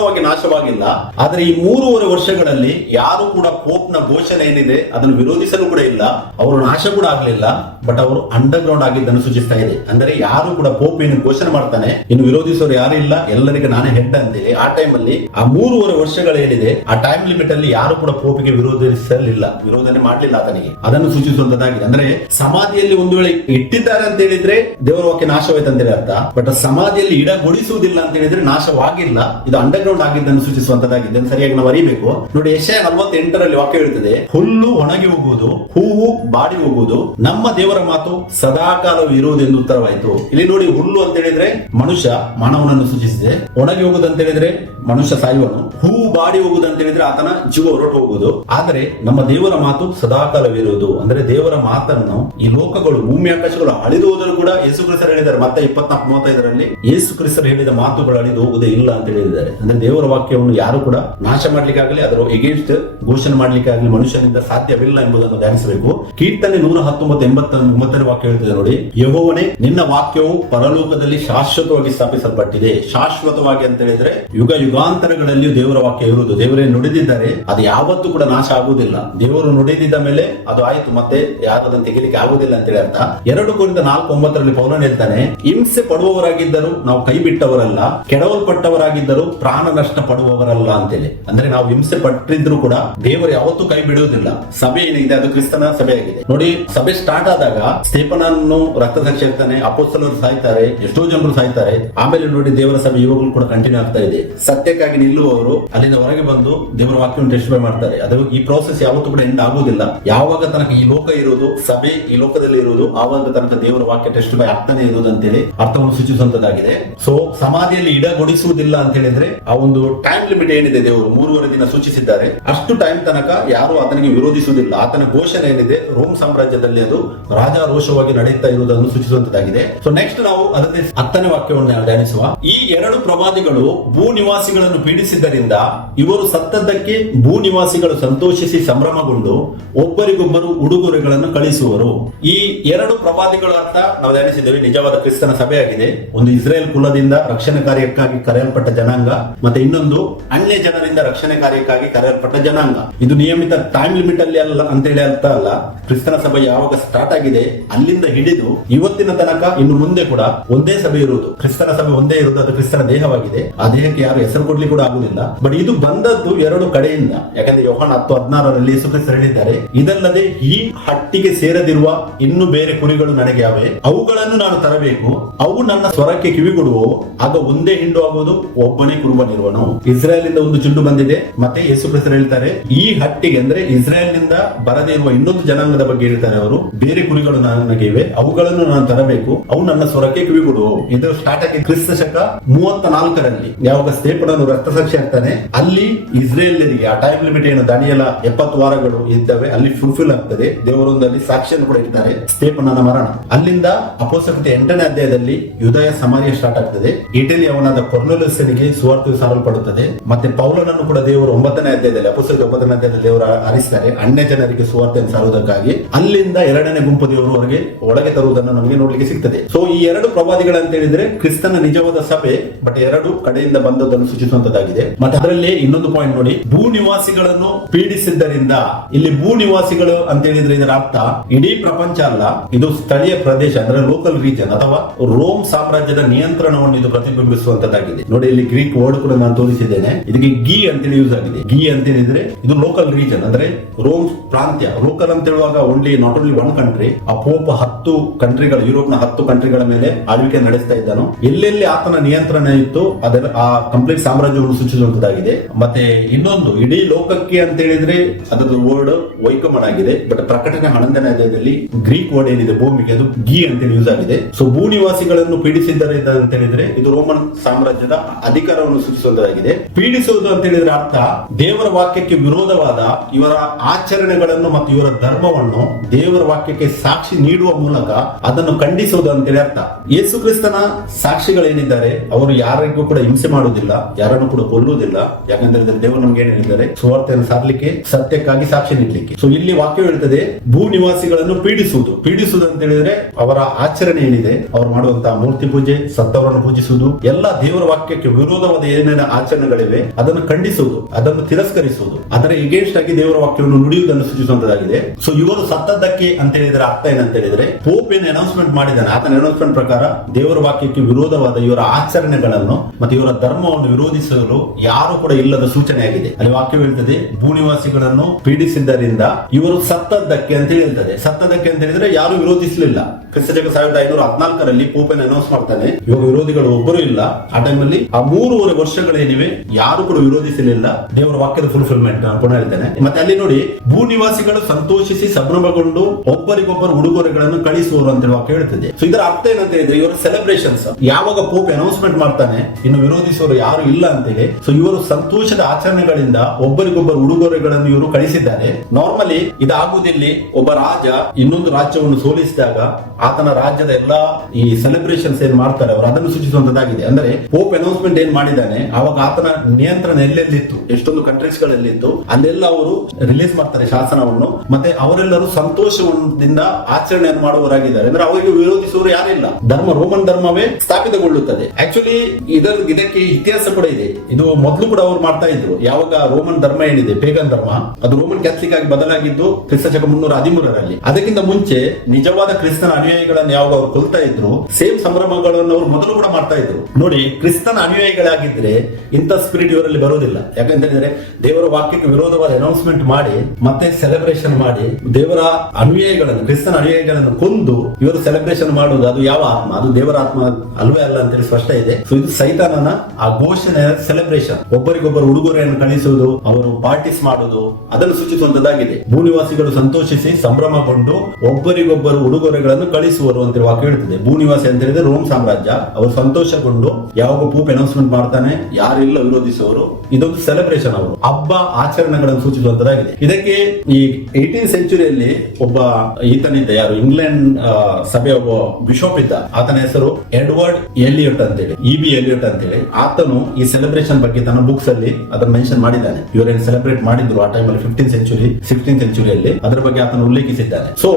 ಸಂಪೂರ್ಣವಾಗಿ ನಾಶವಾಗಿಲ್ಲ. ಆದರೆ ಈ ಮೂರುವರೆ ವರ್ಷಗಳಲ್ಲಿ ಯಾರು ಕೂಡ ಪೋಪ್ನ ಘೋಷಣೆ ಏನಿದೆ, ಅದನ್ನು ವಿರೋಧಿಸಲು ಕೂಡ ಇಲ್ಲ. ಅವರು ನಾಶ ಕೂಡ ಆಗ್ಲಿಲ್ಲ ಬಟ್ ಅವರು ಅಂಡರ್ ಗ್ರೌಂಡ್ ಆಗಿದ್ದನ್ನು ಸೂಚಿಸ್ತಾ ಇದೆ. ಅಂದ್ರೆ ಯಾರು ಕೂಡ ಪೋಪ್ ಏನು ಘೋಷಣೆ ಮಾಡ್ತಾನೆ, ಇನ್ನು ವಿರೋಧಿಸೋರು ಯಾರು ಇಲ್ಲ, ಎಲ್ಲರಿಗೂ ನಾನೇ ಹೆಡ್ ಅಂತೇಳಿ ಆ ಟೈಮ್ ಅಲ್ಲಿ, ಆ ಮೂರುವರೆ ವರ್ಷಗಳೇನಿದೆ ಆ ಟೈಮ್ ಲಿಮಿಟ್ ಅಲ್ಲಿ ಯಾರು ಕೂಡ ಪೋಪಿಗೆ ವಿರೋಧಿಸಲಿಲ್ಲ. ವಿರೋಧನೆ ಮಾಡಲಿಲ್ಲ ಆತನಿಗೆ. ಅದನ್ನು ಸೂಚಿಸುವಂತದ್ದಾಗಿದೆ ಅಂದ್ರೆ ಸಮಾಧಿಯಲ್ಲಿ ಒಂದು ವೇಳೆ ಇಟ್ಟಿದ್ದಾರೆ ಅಂತ ಹೇಳಿದ್ರೆ ದೇವರ ವಾಕ್ಯ ನಾಶವಾಯ್ತು ಅಂತೇಳಿ ಅರ್ಥ. ಬಟ್ ಸಮಾಧಿಯಲ್ಲಿ ಇಡಗೊಳಿಸುವುದಿಲ್ಲ ಅಂತ ಹೇಳಿದ್ರೆ ನಾಶವಾಗಿಲ್ಲ. ಇದು ಅಂಡರ್ ಗ್ರೌಂಡ್ ಆಗಿದ್ದನ್ನು ಸೂಚಿಸುವಂತದ್ದಾಗಿದೆ ಇದನ್ನು ಸರಿಯಾಗಿ ನಾವು ಅರಿಬೇಕು. ನೋಡಿ, ಯಶಯ ನಲವತ್ತೆಂಟರಲ್ಲಿ ವಾಕ್ಯ ಹೇಳುತ್ತದೆ ಹುಲ್ಲು ಒಣಗಿ ಹೋಗುವುದು, ಹೂವು ಬಾಡಿ ಹೋಗುವುದು, ನಮ್ಮ ದೇವರ ಮಾತು ಸದಾಕಾಲವು ಇರುವುದೆಂದು ಉತ್ತರವಾಯಿತು. ಇಲ್ಲಿ ನೋಡಿ, ಹುಲ್ಲು ಅಂತ ಹೇಳಿದ್ರೆ ಮನುಷ್ಯ ಮಾನವನನ್ನು ಸೂಚಿಸಿದೆ. ಒಣಗಿ ಹೋಗುದು ಅಂತ ಹೇಳಿದ್ರೆ ಮನುಷ್ಯ ಸಾಯುವನು ಹೂ ಬಾಡಿ ಹೋಗುದು ಅಂತ ಹೇಳಿದ್ರೆ ಆತನ ಜೀವ ಹೊರಟು ಹೋಗುದು ಆದರೆ ನಮ್ಮ ದೇವರ ಮಾತು ಸದಾಕಾಲವಿರುವುದು. ಅಂದ್ರೆ ದೇವರ ಮಾತನ್ನು ಈ ಲೋಕಗಳು, ಭೂಮಿ, ಆಕಾಶಗಳು ಅಳಿದು ಹೋದರೂ ಕೂಡ ಯೇಸು ಕ್ರಿಸ್ತರು ಹೇಳಿದ್ದಾರೆ. ಮತ್ತೆ ಇಪ್ಪತ್ನಾಲ್ಕು ಮೂವತ್ತೈದರಲ್ಲಿ ಯೇಸು ಕ್ರಿಸ್ತರು ಹೇಳಿದ ಮಾತುಗಳು ಅಳಿದು ಹೋಗುದೇ ಇಲ್ಲ ಅಂತ ಹೇಳಿದ್ದಾರೆ. ಅಂದ್ರೆ ದೇವರ ವಾಕ್ಯವನ್ನು ಯಾರು ಕೂಡ ನಾಶ ಮಾಡ್ಲಿಕ್ಕಾಗಲಿ, ಅದರ ಎಗೇನ್ಸ್ಟ್ ಘೋಷಣೆ ಮಾಡ್ಲಿಕ್ಕಾಗಲಿ ಮನುಷ್ಯನಿಂದ ಸಾಧ್ಯವಿಲ್ಲ ಎಂಬುದನ್ನು ಧ್ಯಾನಿಸಬೇಕು. ಕೀರ್ತನೆ ನೂರ ಹತ್ತೊಂಬತ್ತು ಎಂಬತ್ತ ಒಂಬತ್ತನೇ ವಾಕ್ಯ ಹೇಳ್ತದೆ ನೋಡಿ. ಯಹೋವನೇ, ನಿನ್ನ ವಾಕ್ಯವು ಪರಲೋಕದಲ್ಲಿ ಶಾಶ್ವತವಾಗಿ ಸ್ಥಾಪಿಸಲ್ಪಟ್ಟಿದೆ. ಶಾಶ್ವತವಾಗಿ ಅಂತ ಹೇಳಿದ್ರೆ ಯುಗ ಯುಗಾಂತರಗಳಲ್ಲಿಯೂ ದೇವರ ವಾಕ್ಯ ಇರುವುದು. ದೇವರೇ ನುಡಿದಿದ್ದಾರೆ ಅದು ಯಾವತ್ತೂ ಕೂಡ ನಾಶ ಆಗುವುದಿಲ್ಲ. ದೇವರು ನುಡಿದಿದ್ದ ಮೇಲೆ ಅದು ಆಯ್ತು, ಮತ್ತೆ ಯಾರು ಅದನ್ನು ತೆಗಿಲಿಕ್ಕೆ ಆಗುದಿಲ್ಲ ಅಂತ ಹೇಳಿ ಅರ್ಥ. ಎರಡು ಕುರಿತ ನಾಲ್ಕು ಒಂಬತ್ತರಲ್ಲಿ ಪೌಲನ್ ಹೇಳ್ತಾನೆ, ಹಿಂಸೆ ಪಡುವವರಾಗಿದ್ದರೂ ನಾವು ಕೈ ಬಿಟ್ಟವರಲ್ಲ, ಕೆಡವಲ್ಪಟ್ಟವರಾಗಿದ್ದರೂ ಪ್ರಾಣ ನಷ್ಟ ಪಡುವವರಲ್ಲ ಅಂತೇಳಿ. ಅಂದ್ರೆ ನಾವು ಹಿಂಸೆ ಪಟ್ಟಿದ್ರು ಕೂಡ ದೇವರು ಯಾವತ್ತೂ ಕೈ ಬಿಡುವುದಿಲ್ಲ. ಸಭೆ ಏನಿದೆ, ಅದು ಕ್ರಿಸ್ತನ ಸಭೆ ನೋಡಿ, ಸಭೆ ಸ್ಟಾರ್ಟ್ ಆದಾಗ ಸ್ಟೇಪನನ್ನು ರಕ್ತಸಾಕ್ಷಿ ಇರ್ತಾನೆ ಅಪೋಸ್ತಲರು ಸಾಯ್ತಾರೆ, ಎಷ್ಟೋ ಜನರು ಸಾಯ್ತಾರೆ. ಆಮೇಲೆ ನೋಡಿ ದೇವರ ಸಭೆ ಇವಾಗಲೂ ಕೂಡ ಕಂಟಿನ್ಯೂ ಆಗ್ತಾ ಇದೆ. ಸತ್ಯಕ್ಕಾಗಿ ನಿಲ್ಲುವವರು ಅಲ್ಲಿಂದ ಹೊರಗೆ ಬಂದು ದೇವರ ವಾಕ್ಯವನ್ನು ಟೆಸ್ಟಿಫೈ ಮಾಡ್ತಾರೆ. ಅದು ಈ ಪ್ರೋಸೆಸ್ ಯಾವತ್ತೂ ಕೂಡ ಎಂಡ್ ಆಗುವುದಿಲ್ಲ. ಯಾವಾಗ ತನಕ ಈ ಲೋಕ ಇರುವುದು, ಸಭೆ ಈ ಲೋಕದಲ್ಲಿ ಇರುವುದು, ಆವಾಗ ತನಕ ದೇವರ ವಾಕ್ಯ ಟೆಸ್ಟಿಫೈ ಆಗ್ತಾನೆ ಇರುವುದು ಅಂತೇಳಿ ಅರ್ಥವನ್ನು ಸೂಚಿಸುವಂತದ್ದಾಗಿದೆ. ಸೊ ಸಮಾಧಿಯಲ್ಲಿ ಇಡಗೊಡಿಸುವುದಿಲ್ಲ ಅಂತ ಹೇಳಿದ್ರೆ ಆ ಒಂದು ಟೈಮ್ ಲಿಮಿಟ್ ಏನಿದೆ ದೇವರು? ಮೂರುವರೆ ದಿನ ಸೂಚಿಸಿದ್ದಾರೆ. ಅಷ್ಟು ಟೈಮ್ ತನಕ ಯಾರು ಆತನಿಗೆ ವಿರೋಧಿಸುವುದಿಲ್ಲ. ಆತನ ಘೋಷಣೆ ಏನಿದೆ? ರೋಮ್ ಸಾಮ್ರಾಜ್ಯದಲ್ಲಿ ಅದು ರಾಜಾರೋಷವಾಗಿ ನಡೆಯುತ್ತಾ ಇರುವುದನ್ನು ಸೂಚಿಸುವಂತದ್ದಾಗಿದೆ. ಸೊ ನೆಕ್ಸ್ಟ್ ನಾವು ಅದಕ್ಕೆ ಹತ್ತನೇ ವಾಕ್ಯವನ್ನು ಧ್ಯಾನಿಸುವ. ಈ ಎರಡು ಪ್ರವಾದಿಗಳು ಭೂ ನಿವಾಸಿಗಳನ್ನು ಪೀಡಿಸಿದ್ದರಿಂದ ಇವರು ಸತ್ತದ್ದಕ್ಕೆ ಭೂ ನಿವಾಸಿಗಳು ಸಂತೋಷಿಸಿ ಸಂಭ್ರಮಗೊಂಡು ಒಬ್ಬರಿಗೊಬ್ಬರು ಉಡುಗೊರೆಗಳನ್ನು ಕಳಿಸುವರು. ಈ ಎರಡು ಪ್ರವಾದಿಗಳ ಅರ್ಥ ನಾವು ಧ್ಯಾನಿಸಿದ್ದೇವೆ. ನಿಜವಾದ ಕ್ರಿಸ್ತನ ಸಭೆಯಾಗಿದೆ. ಒಂದು ಇಸ್ರೇಲ್ ಕುಲದಿಂದ ರಕ್ಷಣೆ ಕಾರ್ಯಕ್ಕಾಗಿ ಕರೆಯಲ್ಪಟ್ಟ ಜನಾಂಗ, ಮತ್ತೆ ಇನ್ನೊಂದು ಅನ್ಯ ಜನರಿಂದ ರಕ್ಷಣೆ ಕಾರ್ಯಕ್ಕಾಗಿ ಕರೆಯಲ್ಪಟ್ಟ ಜನಾಂಗ. ಇದು ನಿಯಮಿತ ಟೈಮ್ ಲಿಮಿಟ್ ಅಲ್ಲಿ ಅಲ್ಲ ಅಂತ ಹೇಳಿ ಅರ್ಥ ಅಲ್ಲ. ಕ್ರಿಸ್ತನ ಸಭೆ ಯಾವಾಗ ಸ್ಟಾರ್ಟ್ ಆಗಿದೆ, ಅಲ್ಲಿಂದ ಹಿಡಿದು ಇವತ್ತಿನ ತನಕ ಇನ್ನು ಮುಂದೆ ಕೂಡ ಒಂದೇ ಸಭೆ ಇರುವುದು. ಕ್ರಿಸ್ತನ ಸಭೆ ಒಂದೇ ಇರುವುದು, ಅದು ಕ್ರಿಸ್ತನ ದೇಹವಾಗಿದೆ. ಆ ದೇಹಕ್ಕೆ ಯಾರು ಹೆಸರು ಕೊಡ್ಲಿಕ್ಕೆ ಕೂಡ ಆಗುದಿಲ್ಲ. ಬಟ್ ಇದು ಬಂದದ್ದು ಎರಡು ಕಡೆಯಿಂದ. ಯಾಕಂದ್ರೆ ಯೋಹಾನ ಹತ್ತು ಹದಿನಾರರಲ್ಲಿ ಯೇಸು ಕ್ರಿಸ್ತರು ಹೇಳಿದ್ದಾರೆ, ಇದಲ್ಲದೆ ಈ ಹಟ್ಟಿಗೆ ಸೇರದಿರುವ ಇನ್ನು ಬೇರೆ ಕುರಿಗಳು ನನಗೆ ಯಾವೆ? ಅವುಗಳನ್ನು ನಾನು ತರಬೇಕು. ಅವು ನನ್ನ ಸ್ವರಕ್ಕೆ ಕಿವಿಗೊಡುವು, ಆಗ ಒಂದೇ ಹಿಂಡು ಆಗುವುದು ಒಬ್ಬನೇ ಕುರುಬನಿರುವನು ಇಸ್ರೇಲ್ ಇಂದ ಒಂದು ಚುಂಡು ಬಂದಿದೆ. ಮತ್ತೆ ಯೇಸು ಕ್ರಿಸ್ತರು ಹೇಳ್ತಾರೆ, ಈ ಹಟ್ಟಿಗೆ ಅಂದ್ರೆ ಇಸ್ರೇಲ್ನಿಂದ ಬರದೇ ಇನ್ನೊಂದು ಜನಾಂಗದ ಬಗ್ಗೆ ಹೇಳ್ತಾರೆ ಅವರು. ಬೇರೆ ಕುರಿಗಳು ನನಗೆ ಇವೆ, ಅವುಗಳನ್ನು ನಾನು ತರಬೇಕು. ಅವು ನನ್ನ ಸ್ವರಕ್ಕೆ ಕಿವಿಗೊಡುವು. ಇದು ಸ್ಟಾರ್ಟ್ ಆಗಿ ಕ್ರಿಸ್ತ ಶಕ ಮೂವತ್ತ ನಾಲ್ಕರಲ್ಲಿ ಯಾವಾಗ ಸ್ಟೇಪನನ್ನು ರಕ್ತಸಾಕ್ಷಿ ಆಗ್ತಾನೆ. ಅಲ್ಲಿ ಇಸ್ರೇಲ್ಯರಿಗೆ ಆ ಟೈಮ್ ಲಿಮಿಟ್ ಏನು? ದಾನಿಯಲ್ಲ ಎಪ್ಪತ್ತು ವಾರಗಳು ಇದ್ದಾವೆ. ಅಲ್ಲಿ ಫುಲ್ಫಿಲ್ ಆಗ್ತದೆ. ದೇವರೊಂದು ಅಲ್ಲಿ ಸಾಕ್ಷಿಯನ್ನು ಕೂಡ ಇಡ್ತಾರೆ ಸ್ಟೇಪನನ ಮರಣ. ಅಲ್ಲಿಂದ ಅಪೋಸಕತೆ ಎಂಟನೇ ಅಧ್ಯಾಯದಲ್ಲಿ ಯುದಯ, ಸಮಾರ್ಯ ಸ್ಟಾರ್ಟ್ ಆಗ್ತದೆ. ಇಟಲಿ ಅವನಾದ ಕೊರ್ನೋಲಸ್ಸನಿಗೆ ಸುವಾರ್ತೆಯು ಸಾರಲ್ಪಡುತ್ತದೆ. ಮತ್ತೆ ಪೌಲನನ್ನು ಕೂಡ ದೇವರು ಒಂಬತ್ತನೇ ಅಧ್ಯಾಯದಲ್ಲಿ ಅಪೋಸಕ ಒಂಬತ್ತನೇ ಅಧ್ಯಾಯದಲ್ಲಿ ದೇವರು ಆರಿಸ್ತಾರೆ. ಅನ್ಯ ಜನರಿಗೆ ಸುವಾರ್ತೆಯನ್ನು ಸಾರುವುದಕ್ಕಾಗಿ. ಅಲ್ಲಿಂದ ಎರಡನೇ ಗುಂಪು ದೇವರು ಅವರಿಗೆ ಒಳಗೆ ತರುವುದನ್ನು ನಮಗೆ ನೋಡ್ಲಿಕ್ಕೆ ಸಿಗ್ತದೆ. ಸೊ ಈ ಎರಡು ಪ್ರವಾದಿಗಳಂತ ಹೇಳಿದ್ರೆ ಕ್ರಿಸ್ತನ ನಿಜವಾದ ಸಭೆ ಬಟ್ ಎರಡು ಕಡೆಯಿಂದ ಬಂದದ್ದನ್ನು ಸೂಚಿಸುವಂತದ್ದಾಗಿದೆ ಮತ್ತೆ ಅದರಲ್ಲಿ ಇನ್ನೊಂದು ಪಾಯಿಂಟ್ ನೋಡಿ. ಭೂ ನಿವಾಸಿಗಳನ್ನು ಪೀಡಿಸಿದ್ದರಿಂದ. ಇಲ್ಲಿ ಭೂ ನಿವಾಸಿಗಳು ಅಂತ ಹೇಳಿದ್ರೆ ಇದರ ಅರ್ಥ ಇಡೀ ಪ್ರಪಂಚ ಅಲ್ಲ, ಇದು ಸ್ಥಳೀಯ ಪ್ರದೇಶ, ಅಂದ್ರೆ ಲೋಕಲ್ ರೀಜನ್ ಅಥವಾ ರೋಮ್ ಸಾಮ್ರಾಜ್ಯದ ನಿಯಂತ್ರಣವನ್ನು ಇದು ಪ್ರತಿಬಿಂಬಿಸುವಂತದ್ದಾಗಿದೆ. ನೋಡಿ, ಇಲ್ಲಿ ಗ್ರೀಕ್ ವರ್ಡ್ ಕೂಡ ನಾನು ತೋರಿಸಿದ್ದೇನೆ. ಇದಕ್ಕೆ ಗಿ ಅಂತೇಳಿ ಯೂಸ್ ಆಗಿದೆ. ಗಿ ಅಂತ ಹೇಳಿದ್ರೆ ಇದು ಲೋಕಲ್ ರೀಜನ್ ಅಂದ್ರೆ ರೋಮ್ ಪ್ರಾಂತ್ಯ. ಲೋಕಲ್ ಅಂತ ಹೇಳುವಾಗ only not only one country ಆ ಪೋಪ್ ಹತ್ತು ಕಂಟ್ರಿಗಳು ಯುರೋಪ್ನ ಹತ್ತು ಕಂಟ್ರಿಗಳ ಮೇಲೆ ಆಳ್ವಿಕೆ ನಡೆಸ್ತಾ ಇದ್ದಾನು. ಎಲ್ಲೆಲ್ಲಿ ಆತನ ನಿಯಂತ್ರಣ ಇತ್ತು, ಅದರ ಆ ಕಂಪ್ಲೀಟ್ ಸಾಮ್ರಾಜ್ಯವನ್ನು ಸೂಚಿಸುವಂತದ್ದಾಗಿದೆ ಮತ್ತೆ ಇನ್ನೊಂದು, ಇಡೀ ಲೋಕಕ್ಕೆ ಅಂತ ಹೇಳಿದ್ರೆ ಅದರ ವರ್ಡ್ ವೈಕಮನ್ ಆಗಿದೆ. ಬಟ್ ಪ್ರಕಟಣೆ ಹನ್ನೊಂದನೇ ಅಧ್ಯಾಯದಲ್ಲಿ ಗ್ರೀಕ್ ವರ್ಡ್ ಏನಿದೆ, ಭೂಮಿಗೆ, ಅದು ಗಿ ಅಂತ ಯೂಸ್ ಆಗಿದೆ. ಸೊ ಭೂ ನಿವಾಸಿಗಳನ್ನು ಪೀಡಿಸಿದ್ದಾರೆ ಅಂತ ಹೇಳಿದ್ರೆ ಇದು ರೋಮನ್ ಸಾಮ್ರಾಜ್ಯದ ಅಧಿಕಾರವನ್ನು ಸೂಚಿಸುವಂತದ್ದಾಗಿದೆ ಪೀಡಿಸುವುದು ಅಂತ ಹೇಳಿದ್ರೆ ಅರ್ಥ, ದೇವರ ವಾಕ್ಯಕ್ಕೆ ವಿರೋಧವಾದ ಇವರ ಆಚರಣೆಗಳನ್ನು ಮತ್ತು ಇವರ ಧರ್ಮವನ್ನು ದೇವರ ವಾಕ್ಯಕ್ಕೆ ಸಾಕ್ಷಿ ನೀಡುವ ಮೂಲಕ ಅದನ್ನು ಖಂಡಿಸುವುದು ಅಂತೇಳಿ ಅರ್ಥ. ಯೇಸು ಕ್ರಿಸ್ತನ ಸಾಕ್ಷಿಗಳೇನಿದ್ದಾರೆ, ಅವರು ಯಾರಿಗೂ ಕೂಡ ಹಿಂಸೆ ಮಾಡುವುದಿಲ್ಲ. ಯಾರನ್ನು ಕೂಡ ಕೊಲ್ಲುವುದಿಲ್ಲ. ಯಾಕಂದ್ರೆ ದೇವರು ನಮ್ಗೆ ಏನ್ ಹೇಳಿದ್ದಾರೆ? ಸುವಾರ್ತೆಯನ್ನು ಸಾರ್ಲಿಕ್ಕೆ, ಸತ್ಯಕ್ಕಾಗಿ ಸಾಕ್ಷಿ ನೀಡಲಿಕ್ಕೆ. ಸೊ ಇಲ್ಲಿ ವಾಕ್ಯ ಹೇಳ್ತದೆ ಭೂ ನಿವಾಸಿಗಳನ್ನು ಪೀಡಿಸುವುದು. ಪೀಡಿಸುವುದು ಅಂತ ಹೇಳಿದ್ರೆ ಅವರ ಆಚರಣೆ ಏನಿದೆ? ಅವರು ಮಾಡುವಂತಹ ಮೂರ್ತಿ ಪೂಜೆ, ಸತ್ತವರನ್ನು ಪೂಜಿಸುವುದು. ಎಲ್ಲ ದೇವರ ವಾಕ್ಯಕ್ಕೆ ವಿರೋಧವಾದ ಏನೇನ ಆಚರಣೆಗಳಿವೆ, ಅದನ್ನು ಖಂಡಿಸುವುದು, ಅದನ್ನು ತಿರಸ್ಕರಿಸುವುದು. ಅದರ ಎಗೇನ್ಸ್ಟ್ ಆಗಿ ದೇವರ ವಾಕ್ಯವನ್ನು ನುಡಿಯುವುದನ್ನು ಸೂಚಿಸುವಂತದ್ದಾಗಿದೆ ಸೊ ಇವರು ಸತ್ತದ್ದಕ್ಕೆ ಅಂತ ಹೇಳಿದ್ರೆ ಅರ್ಥ ಏನಂತ ಹೇಳಿದ್ರೆ ಪೋಪ್ ಏನು ಅನೌನ್ಸ್ಮೆಂಟ್ ಮಾಡಿದ್ದಾನೆ. ಆತನ ಅನೌನ್ಸ್ಮೆಂಟ್ ಪ್ರಕಾರ ದೇವರ ವಾಕ್ಯಕ್ಕೆ ವಿರೋಧವಾದ ಇವರ ಆಚರಣೆಗಳನ್ನು, ಮತ್ತು ಇವರ ಧರ್ಮವನ್ನು ವಿರೋಧಿಸಲು ಯಾರು ಕೂಡ ಇಲ್ಲದ ಸೂಚನೆಯಾಗಿದೆ ಅಲ್ಲಿ ವಾಕ್ಯ ಹೇಳ್ತದೆ, ಭೂನಿವಾಸಿಗಳನ್ನು ಪೀಡಿಸಿದ್ದರಿಂದ ಇವರು ಸತ್ತದ್ದಕ್ಕೆ ಅಂತ ಹೇಳ್ತದೆ. ಸತ್ತದಕ್ಕೆ ಅಂತ ಹೇಳಿದ್ರೆ ಯಾರು ವಿರೋಧಿಸಲಿಲ್ಲ. ಕ್ರಿಸ್ತ ಜಗ ಸಾವಿರದ ಐನೂರ ಹದಿನಾಲ್ಕರಲ್ಲಿ ಪೋಪನ್ ಅನೌನ್ಸ್ ಮಾಡ್ತಾನೆ. ಇವಾಗ ವಿರೋಧಿಗಳು ಒಬ್ಬರು ಇಲ್ಲ. ಆ ಟೈಮಲ್ಲಿ ಆ ಮೂರುವರೆ ವರ್ಷಗಳೇನಿವೆ ಯಾರು ಕೂಡ ವಿರೋಧಿಸಲಿಲ್ಲ. ದೇವರ ವಾಕ್ಯದ ಫುಲ್ಫಿಲ್ಮೆಂಟ್ ನಾನು ಪುನಃ ಹೇಳ್ತೇನೆ. ಮತ್ತೆ ಅಲ್ಲಿ ನೋಡಿ ಭೂ ನಿವಾಸಿಗಳು ಸಂತೋಷಿಸಿ ಸಂಭ್ರಮಗೊಂಡು ಒಬ್ಬರಿಗೊಬ್ಬರು ಉಡುಗೊರೆಗಳನ್ನು ಕಳಿಸುವರು ಅಂತ ವಾಕ್ಯ ಹೇಳ್ತದೆ. ಇದರ ಅರ್ಥ ಏನಂತ ಹೇಳಿದ್ರೆ ಇವರ ಸೆಲೆಬ್ರೇಷನ್ಸ್ ಯಾವಾಗ ಪೋಪ್ ಅನೌನ್ಸ್ಮೆಂಟ್ ಮಾಡ್ತಾನೆ, ಇನ್ನು ವಿರೋಧಿಸುವರು ಯಾರು ಇಲ್ಲ ಅಂತೇಳಿ ಸೊ ಇವರು ಸಂತೋಷದ ಆಚರಣೆಗಳಿಂದ ಒಬ್ಬರಿಗೊಬ್ಬರು ಉಡುಗೊರೆಗಳನ್ನು ಇವರು ಕಳಿಸಿದ್ದಾರೆ. ನಾರ್ಮಲಿ ಇದಾಗುವುದಿಲ್ಲ ಒಬ್ಬ ರಾಜ ಇನ್ನೊಂದು ರಾಜ್ಯವನ್ನು ಸೋಲಿಸಿದಾಗ ಆತನ ರಾಜ್ಯದ ಎಲ್ಲಾ ಈ ಸೆಲೆಬ್ರೇಷನ್ಸ್ ಏನ್ ಮಾಡ್ತಾರೆ, ಅವರು ಅದನ್ನು ಸೂಚಿಸುವಂತದ್ದಾಗಿದೆ ಅಂದ್ರೆ ಪೋಪ್ ಅನೌನ್ಸ್ಮೆಂಟ್ ಏನ್ ಮಾಡಿದ್ದಾನೆ? ಅವಾಗ ಆತನ ನಿಯಂತ್ರಣ ಎಲ್ಲೆಲ್ಲಿತ್ತು? ಎಷ್ಟೊಂದು ಕಂಟ್ರೀಸ್ ಗಳಲ್ಲಿತ್ತು. ಅಲ್ಲೆಲ್ಲ ಅವರು ರಿಲೀಸ್ ಮಾಡ್ತಾರೆ ಶಾಸನವನ್ನು. ಮತ್ತೆ ಅವರೆಲ್ಲರೂ ಸಂತೋಷದಿಂದ ಆಚರಣೆಯನ್ನು ಮಾಡುವವರಾಗಿದ್ದಾರೆ. ಅಂದ್ರೆ, ಅವರಿಗೆ ವಿರೋಧಿಸುವವರು ಯಾರಿಲ್ಲ ಧರ್ಮ, ರೋಮನ್ ಧರ್ಮವೇ ಸ್ಥಾಪಿತಗೊಳ್ಳುತ್ತದೆ. ಆಕ್ಚುಲಿ ಇದರ ಇದಕ್ಕೆ ಇತಿಹಾಸ ಕೂಡ ಇದೆ. ಇದು ಮೊದಲು ಕೂಡ ಅವ್ರು ಮಾಡ್ತಾ ಇದ್ರು. ಯಾವಾಗ ರೋಮನ್ ಧರ್ಮ ಏನಿದೆ ಪೇಗನ್ ಧರ್ಮ, ಅದು ರೋಮನ್ ಕ್ಯಾಥಲಿಕ್ ಆಗಿ ಬದಲಾಗಿದ್ದು ಕ್ರಿಸ್ತ ಶಕ ಮುನ್ನೂರ ಹದಿಮೂರರಲ್ಲಿ. ಅದಕ್ಕಿಂತ ಮುಂಚೆ ನಿಜವಾದ ಕ್ರಿಸ್ತನ ಅನುಯಾಯಿಗಳನ್ನು ಯಾವಾಗ ಅವ್ರು ಕೊಲ್ತಾ ಇದ್ರು ಸೇಮ್ ಸಂಭ್ರಮಗಳನ್ನು ಅವರು ಮೊದಲು ಕೂಡ ಮಾಡ್ತಾ ಇದ್ರು. ನೋಡಿ, ಕ್ರಿಸ್ತನ ಅನುಯಾಯಿಗಳಾಗಿದ್ರೆ ಇಂಥ ಸ್ಪಿರಿಟ್ ಇವರಲ್ಲಿ ಬರೋದಿಲ್ಲ. ಯಾಕಂತ ಹೇಳಿದ್ರೆ ದೇವರ ವಾಕ್ಯಕ್ಕೆ ವಿರೋಧವಾದ ಅನೌನ್ಸ್ಮೆಂಟ್ ಮಾಡಿ, ಮತ್ತೆ ಸೆಲೆಬ್ರೇಷನ್ ಮಾಡಿ, ದೇವರ ಅನುಯಾಯಿಗಳನ್ನು, ಕ್ರಿಸ್ತನ ಅನುಯಾಯಿಗಳನ್ನು ಕೊಂದು ಇವರು ಸೆಲೆಬ್ರೇಷನ್ ಮಾಡುವುದು, ಅದು ಯಾವ ಆತ್ಮ? ಅದು ದೇವರ ಆತ್ಮ ಅಲ್ವೇ ಅಲ್ಲ ಅಂತೇಳಿ ಸ್ಪಷ್ಟ ಇದೆ. ಸೊ ಇದು ಸೈತಾನನ ಆ ಘೋಷಣೆ ಸೆಲೆಬ್ರೇಷನ್ ಒಬ್ಬರಿಗೊಬ್ಬರು ಉಡುಗೊರೆಯನ್ನು ಕಳಿಸುವುದು ಅವರು ಪಾರ್ಟೀಸ್ ಮಾಡುವುದು, ಅದನ್ನು ಸೂಚಿಸುವಂತದ್ದಾಗಿದೆ. ಭೂನಿವಾಸಿಗಳು ಸಂತೋಷಿಸಿ ಸಂಭ್ರಮಗೊಂಡು ಒಬ್ಬರಿಗೊಬ್ಬರು ಉಡುಗೊರೆಗಳನ್ನು ಕಳಿಸುವರು ಅಂತ ವಾಕ್ಯ ಹೇಳ್ತದೆ. ಭೂನಿವಾಸಿ ಅಂತ ಹೇಳಿದ್ರೆ ರೋಮ್ ಸಾಮ್ರಾಜ್ಯ. ಅವರು ಸಂತೋಷಗೊಂಡು ಯಾವಾಗ ಪೂಪ್ ಅನೌನ್ಸ್ಮೆಂಟ್ ಮಾಡ್ತಾನೆ, ಯಾರಿಲ್ಲ ವಿರೋಧಿಸುವವರು, ಇದೊಂದು ಸೆಲೆಬ್ರೇಷನ್ ಅವರು. ಹಬ್ಬ ಆಚರಣೆಗಳನ್ನು ಸೂಚಿಸುವಂತದ್ದಾಗಿದೆ. ಇದಕ್ಕೆ ಈ ಏಟೀನ್ ಸೆಂಚುರಿಯಲ್ಲಿ ಒಬ್ಬ ಈತನಿದ್ದ ಯಾರು? ಇಂಗ್ಲೆಂಡ್ ಸಭೆಯ ಒಬ್ಬ ಬಿಷಪ್ ಇದ್ದ. ಆತನ ಹೆಸರು ಎಡ್ವರ್ಡ್ ಎಲಿಯಟ್ ಅಂತೇಳಿ. ಇ ಬಿ ಎಲಿಯಟ್ ಅಂತೇಳಿ. ಆತನು ಈ ಸೆಲೆಬ್ರೇಷನ್ ಬಗ್ಗೆ ತನ್ನ ಬುಕ್ಸ್ ಅಲ್ಲಿ ಅದನ್ನ ಮೆನ್ಷನ್ ಮಾಡಿದ್ದಾನೆ. ಇವರೇನು ಸೆಲೆಬ್ರೇಟ್ ಮಾಡಿದ್ರು ಆ ಟೈಮಲ್ಲಿ ಫಿಫ್ಟೀನ್ ಸೆಂಚುರಿ ಸಿಕ್ಸ್ಟೀನ್ ಸೆಂಚುರಿಯಲ್ಲಿ ಅದರ ಬಗ್ಗೆ ಆತನು ಉಲ್ಲೇಖಿಸಿದ್ದಾನೆ. ಸೊ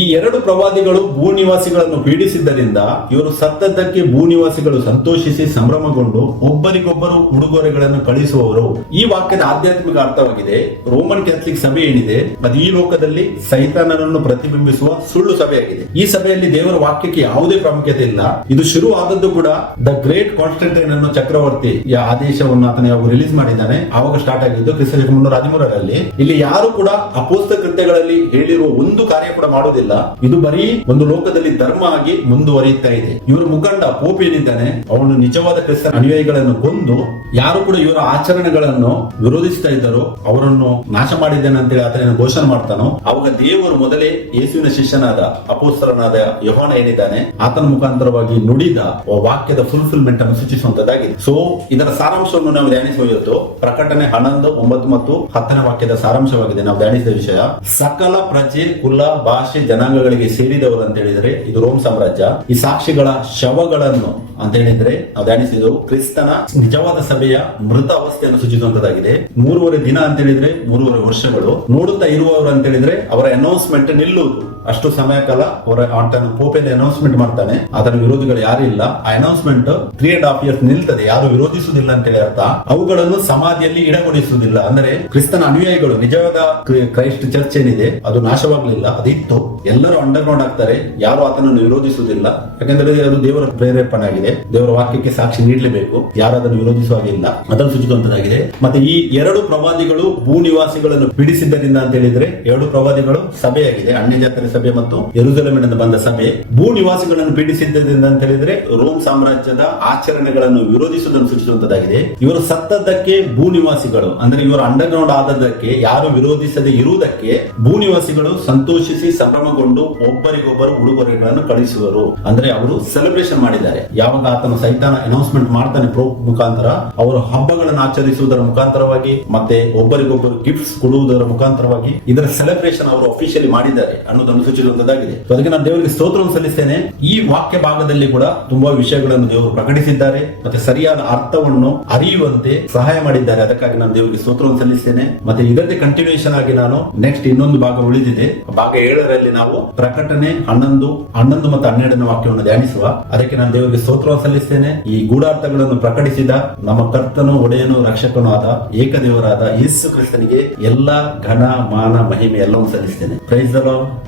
ಈ ಎರಡು ಪ್ರವಾದಿಗಳು ಭೂ ನಿವಾಸಿಗಳನ್ನು ಪೀಡಿಸಿದ್ದರಿಂದ ಇವರು ಸತ್ತದ್ದಕ್ಕೆ ಭೂ ನಿವಾಸಿಗಳು ಸಂತೋಷಿಸಿ ಸಂಭ್ರಮಗೊಂಡು ಒಬ್ಬರಿಗೊಬ್ಬರು ಉಡುಗೊರೆಗಳನ್ನು ಕಳಿಸುವವರು. ಈ ವಾಕ್ಯದ ಆಧ್ಯಾತ್ಮಿಕ ಅರ್ಥವಾಗಿದೆ. ರೋಮನ್ ಕ್ಯಾಥಲಿಕ್ ಸಭೆ ಏನಿದೆ, ಅದು ಈ ಲೋಕದಲ್ಲಿ ಸೈತಾನನನ್ನು ಪ್ರತಿಬಿಂಬಿಸುವ ಸುಳ್ಳು ಸಭೆಯಾಗಿದೆ. ಈ ಸಭೆಯಲ್ಲಿ ದೇವರ ವಾಕ್ಯಕ್ಕೆ ಯಾವುದೇ ಪ್ರಾಮುಖ್ಯತೆ ಇಲ್ಲ. ಇದು ಶುರು ಆದದ್ದು ಕೂಡ ದ ಗ್ರೇಟ್ ಕಾನ್ಸ್ಟಂಟೈನ್ ಅನ್ನೋ ಚಕ್ರವರ್ತಿ ಆದೇಶವನ್ನು ಆತನ ಯಾವಾಗ ರಿಲೀಸ್ ಮಾಡಿದ್ದಾನೆ ಆವಾಗ ಸ್ಟಾರ್ಟ್ ಆಗಿದ್ದು ಕ್ರಿಸ್ತ ಶಕ ಮುನ್ನೂರ ಹದಿಮೂರರಲ್ಲಿ. ಇಲ್ಲಿ ಯಾರು ಕೂಡ ಅಪೋಸ್ತ ಕೃತ್ಯಗಳಲ್ಲಿ ಹೇಳಿರುವ ಒಂದು ಕಾರ್ಯ ಕೂಡ ಮಾಡುವುದಿಲ್ಲ. ಇದು ಬರೀ ಒಂದು ಲೋಕದಲ್ಲಿ ಧರ್ಮ ಆಗಿ ಮುಂದುವರಿಯುತ್ತಾ ಇದೆ. ಇವರ ಮುಖಂಡ ಪೋಪ್ ಏನಿದ್ದಾನೆ, ಅವನು ನಿಜವಾದ ಕ್ರಿಸ್ತ ಅನುಯಾಯಿಗಳನ್ನು ಕೊಂದು ಯಾರು ಕೂಡ ಇವರ ಆಚರಣೆಗಳನ್ನು ವಿರೋಧಿಸ್ತಾ ಇದ್ದಾರೋ ಅವರನ್ನು ನಾಶ ಮಾಡಿದ್ದೇನೆ ಅಂತೇಳಿ ಆತನ ಘೋಷಣೆ ಮಾಡ್ತಾನೋ ಅವಾಗ ದೇವರು ಮೊದಲೇ ಯೇಸುವಿನ ಶಿಷ್ಯನಾದ ಅಪೋಸ್ತರನಾದ ಯೋಹಾನ ಏನಿದ್ದಾನೆ, ಆತನ ಮುಖಾಂತರವಾಗಿ ನುಡಿದ ವಾಕ್ಯದ ಫುಲ್ಫಿಲ್ಮೆಂಟ್ ಅನ್ನು ಸೂಚಿಸುವಂತದ್ದಾಗಿದೆ ಸೊ ಇದರ ಸಾರಾಂಶವನ್ನು ನಾವು ಧ್ಯಾನಿಸುವ ಇವತ್ತು ಪ್ರಕಟಣೆ ಹನ್ನೊಂದು, ಒಂಬತ್ತು ಮತ್ತು ಹತ್ತನೇ ವಾಕ್ಯದ ಸಾರಾಂಶವಾಗಿದೆ. ನಾವು ಧ್ಯಾನಿಸಿದ ವಿಷಯ, ಸಕಲ ಪ್ರಜೆ, ಕುಲ, ಭಾಷೆ, ಜನಾಂಗಗಳಿಗೆ ಸೇರಿದವರು ಅಂತ ಹೇಳಿದ್ರೆ ಇದು ರೋಮ್ ಸಾಮ್ರಾಜ್ಯ. ಈ ಸಾಕ್ಷಿಗಳ ಶವಗಳನ್ನು ಅಂತ ಹೇಳಿದ್ರೆ ನಾವು ಧ್ಯಾನಿಸಿದವು ಕ್ರಿಸ್ತನ ನಿಜವಾದ ಸಭೆಯ ಮೃತ ಅವಸ್ಥೆಯನ್ನು ಸೂಚಿಸುವಂತದಾಗಿದೆ ಮೂರುವರೆ ದಿನ ಅಂತ ಹೇಳಿದ್ರೆ ಮೂರುವರೆ ವರ್ಷಗಳು. ನೋಡುತ್ತಾ ಇರುವವರು ಅಂತ ಹೇಳಿದ್ರೆ ಅವರ ಅನೌನ್ಸ್ಮೆಂಟ್ ನಿಲ್ಲುವುದು. ಅಷ್ಟು ಸಮಯ ಕಾಲ ಅವರ ಆಂಟನ್ ಪೋಪೆಯಲ್ಲಿ ಅನೌನ್ಸ್ಮೆಂಟ್ ಮಾಡ್ತಾನೆ. ಅದರ ವಿರೋಧಿಗಳು ಯಾರು ಇಲ್ಲ. ಆ announcement three and half years ನಿಲ್ತದೆ. ಯಾರು ವಿರೋಧಿಸುವುದಿಲ್ಲ ಅಂತ ಹೇಳಿ ಅರ್ಥ. ಅವುಗಳನ್ನು ಸಮಾಧಿಯಲ್ಲಿ ಇಡಗೊಳಿಸುವುದಿಲ್ಲ. ಅಂದರೆ ಕ್ರಿಸ್ತನ ಅನುಯಾಯಿಗಳು, ನಿಜವಾದ ಕ್ರಿ- ಕ್ರೈಸ್ಟ್ ಚರ್ಚ್ ಏನಿದೆ, ಅದು ನಾಶವಾಗಲಿಲ್ಲ, ಅದಿತ್ತು. ಎಲ್ಲರೂ ಅಂಡರ್ಗ್ರೌಂಡ್ ಆಗ್ತಾರೆ, ಯಾರು ಆತನನ್ನು ವಿರೋಧಿಸುವುದಿಲ್ಲ. ಯಾಕಂದ್ರೆ ಅದು ದೇವರ ಪ್ರೇರೇಪಣೆ ಆಗಿದೆ ದೇವರ ವಾಕ್ಯಕ್ಕೆ ಸಾಕ್ಷಿ ನೀಡಲೇಬೇಕು. ಯಾರು ಅದನ್ನು ವಿರೋಧಿಸುವ ಹಾಗೆ ಇಲ್ಲ ಅದನ್ನು ಸೂಚಿಸುವಂತದಾಗಿದೆ ಮತ್ತೆ ಈ ಎರಡು ಪ್ರವಾದಿಗಳು ಭೂ ನಿವಾಸಿಗಳನ್ನು ಬಿಡಿಸಿದ್ದರಿಂದ ಅಂತ ಹೇಳಿದ್ರೆ, ಎರಡು ಪ್ರವಾದಿಗಳು ಸಭೆಯಾಗಿದೆ. ಅನ್ಯ ಜಾತ್ರೆ ಸಭೆ ಮತ್ತು ಯೆರೂಸಲೇಮಿನಿಂದ ಬಂದ ಸಭೆ. ಭೂ ನಿವಾಸಿಗಳನ್ನು ಪೀಡಿಸಿದ್ದರಿಂದ ಅಂತ ಹೇಳಿದ್ರೆ, ರೋಮ್ ಸಾಮ್ರಾಜ್ಯದ ಆಚರಣೆಗಳನ್ನು ವಿರೋಧಿಸುವುದನ್ನು ಸೂಚಿಸುವಂತದ್ದಾಗಿದೆ ಇವರು ಸತ್ತದ್ದಕ್ಕೆ ಭೂ ನಿವಾಸಿಗಳು ಅಂದ್ರೆ ಇವರು ಅಂಡರ್ಗ್ರೌಂಡ್ ಆದದ್ದಕ್ಕೆ, ಯಾರು ವಿರೋಧಿಸದೆ ಇರುವುದಕ್ಕೆ ಭೂ ನಿವಾಸಿಗಳು ಸಂತೋಷಿಸಿ ಸಂಭ್ರಮಗೊಂಡು ಒಬ್ಬರಿಗೊಬ್ಬರು ಉಡುಗೊರೆಗಳನ್ನು ಕಳಿಸುವರು. ಅಂದ್ರೆ ಅವರು ಸೆಲೆಬ್ರೇಷನ್ ಮಾಡಿದ್ದಾರೆ. ಯಾವಾಗ ಆತನ ಸೈತಾನ ಅನೌನ್ಸ್ಮೆಂಟ್ ಮಾಡ್ತಾನೆ ಪ್ರೋ ಮುಖಾಂತರ, ಅವರು ಹಬ್ಬಗಳನ್ನು ಆಚರಿಸುವುದರ ಮುಖಾಂತರವಾಗಿ ಮತ್ತೆ ಒಬ್ಬರಿಗೊಬ್ಬರು ಗಿಫ್ಟ್ಸ್ ಕೊಡುವುದರ ಮುಖಾಂತರವಾಗಿ ಇದರ ಸೆಲೆಬ್ರೇಷನ್ ಅವರು ಅಫಿಷಿಯಲಿ ಮಾಡಿದ್ದಾರೆ ಅನ್ನೋದನ್ನು ಸೂಚಿಸುವಂತದ್ದಾಗಿದೆ ಅದಕ್ಕೆ ನಾನು ದೇವರಿಗೆ ಸ್ತೋತ್ರವನ್ನು ಸಲ್ಲಿಸ್ತೇನೆ. ಈ ವಾಕ್ಯ ಭಾಗದಲ್ಲಿ ಕೂಡ ತುಂಬಾ ವಿಷಯಗಳನ್ನು ದೇವರು ಪ್ರಕಟಿಸಿದ್ದಾರೆ. ಮತ್ತೆ ಸರಿಯಾದ ಅರ್ಥವನ್ನು ಅರಿಯುವಂತೆ ಸಹಾಯ ಮಾಡಿದ್ದಾರೆ. ಅದಕ್ಕಾಗಿ ನಾನು ದೇವರಿಗೆ ಸ್ತೋತ್ರವನ್ನು ಸಲ್ಲಿಸ್ತೇನೆ. ಮತ್ತೆ ಇದರಲ್ಲಿ ಕಂಟಿನ್ಯೂಷನ್ ಆಗಿ ನಾನು ನೆಕ್ಸ್ಟ್ ಇನ್ನೊಂದು ಭಾಗ ಉಳಿದಿದೆ. ಭಾಗ ಏಳರಲ್ಲಿ ನಾವು ಪ್ರಕಟಣೆ ಹನ್ನೊಂದು ಹನ್ನೊಂದು ಮತ್ತು ಹನ್ನೆರಡನೇ ವಾಕ್ಯವನ್ನು ಧ್ಯಾನಿಸುವ. ಅದಕ್ಕೆ ನಾನು ದೇವರಿಗೆ ಸ್ತೋತ್ರವನ್ನು ಸಲ್ಲಿಸ್ತೇನೆ. ಈ ಗೂಢಾರ್ಥಗಳನ್ನು ಪ್ರಕಟಿಸಿದ ನಮ್ಮ ಕರ್ತನು, ಒಡೆಯನು, ರಕ್ಷಕನೂ ಆದ ಏಕದೇವರಾದ ಯೇಸು ಕ್ರಿಸ್ತನಿಗೆ ಎಲ್ಲಾ ಘನ, ಮಾನ, ಮಹಿಮೆ ಎಲ್ಲವನ್ನು ಸಲ್ಲಿಸ್ತೇನೆ. ಪ್ರೈಸ್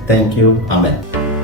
ಥ್ಯಾಂಕ್ ಯು ಆಮೇಲೆ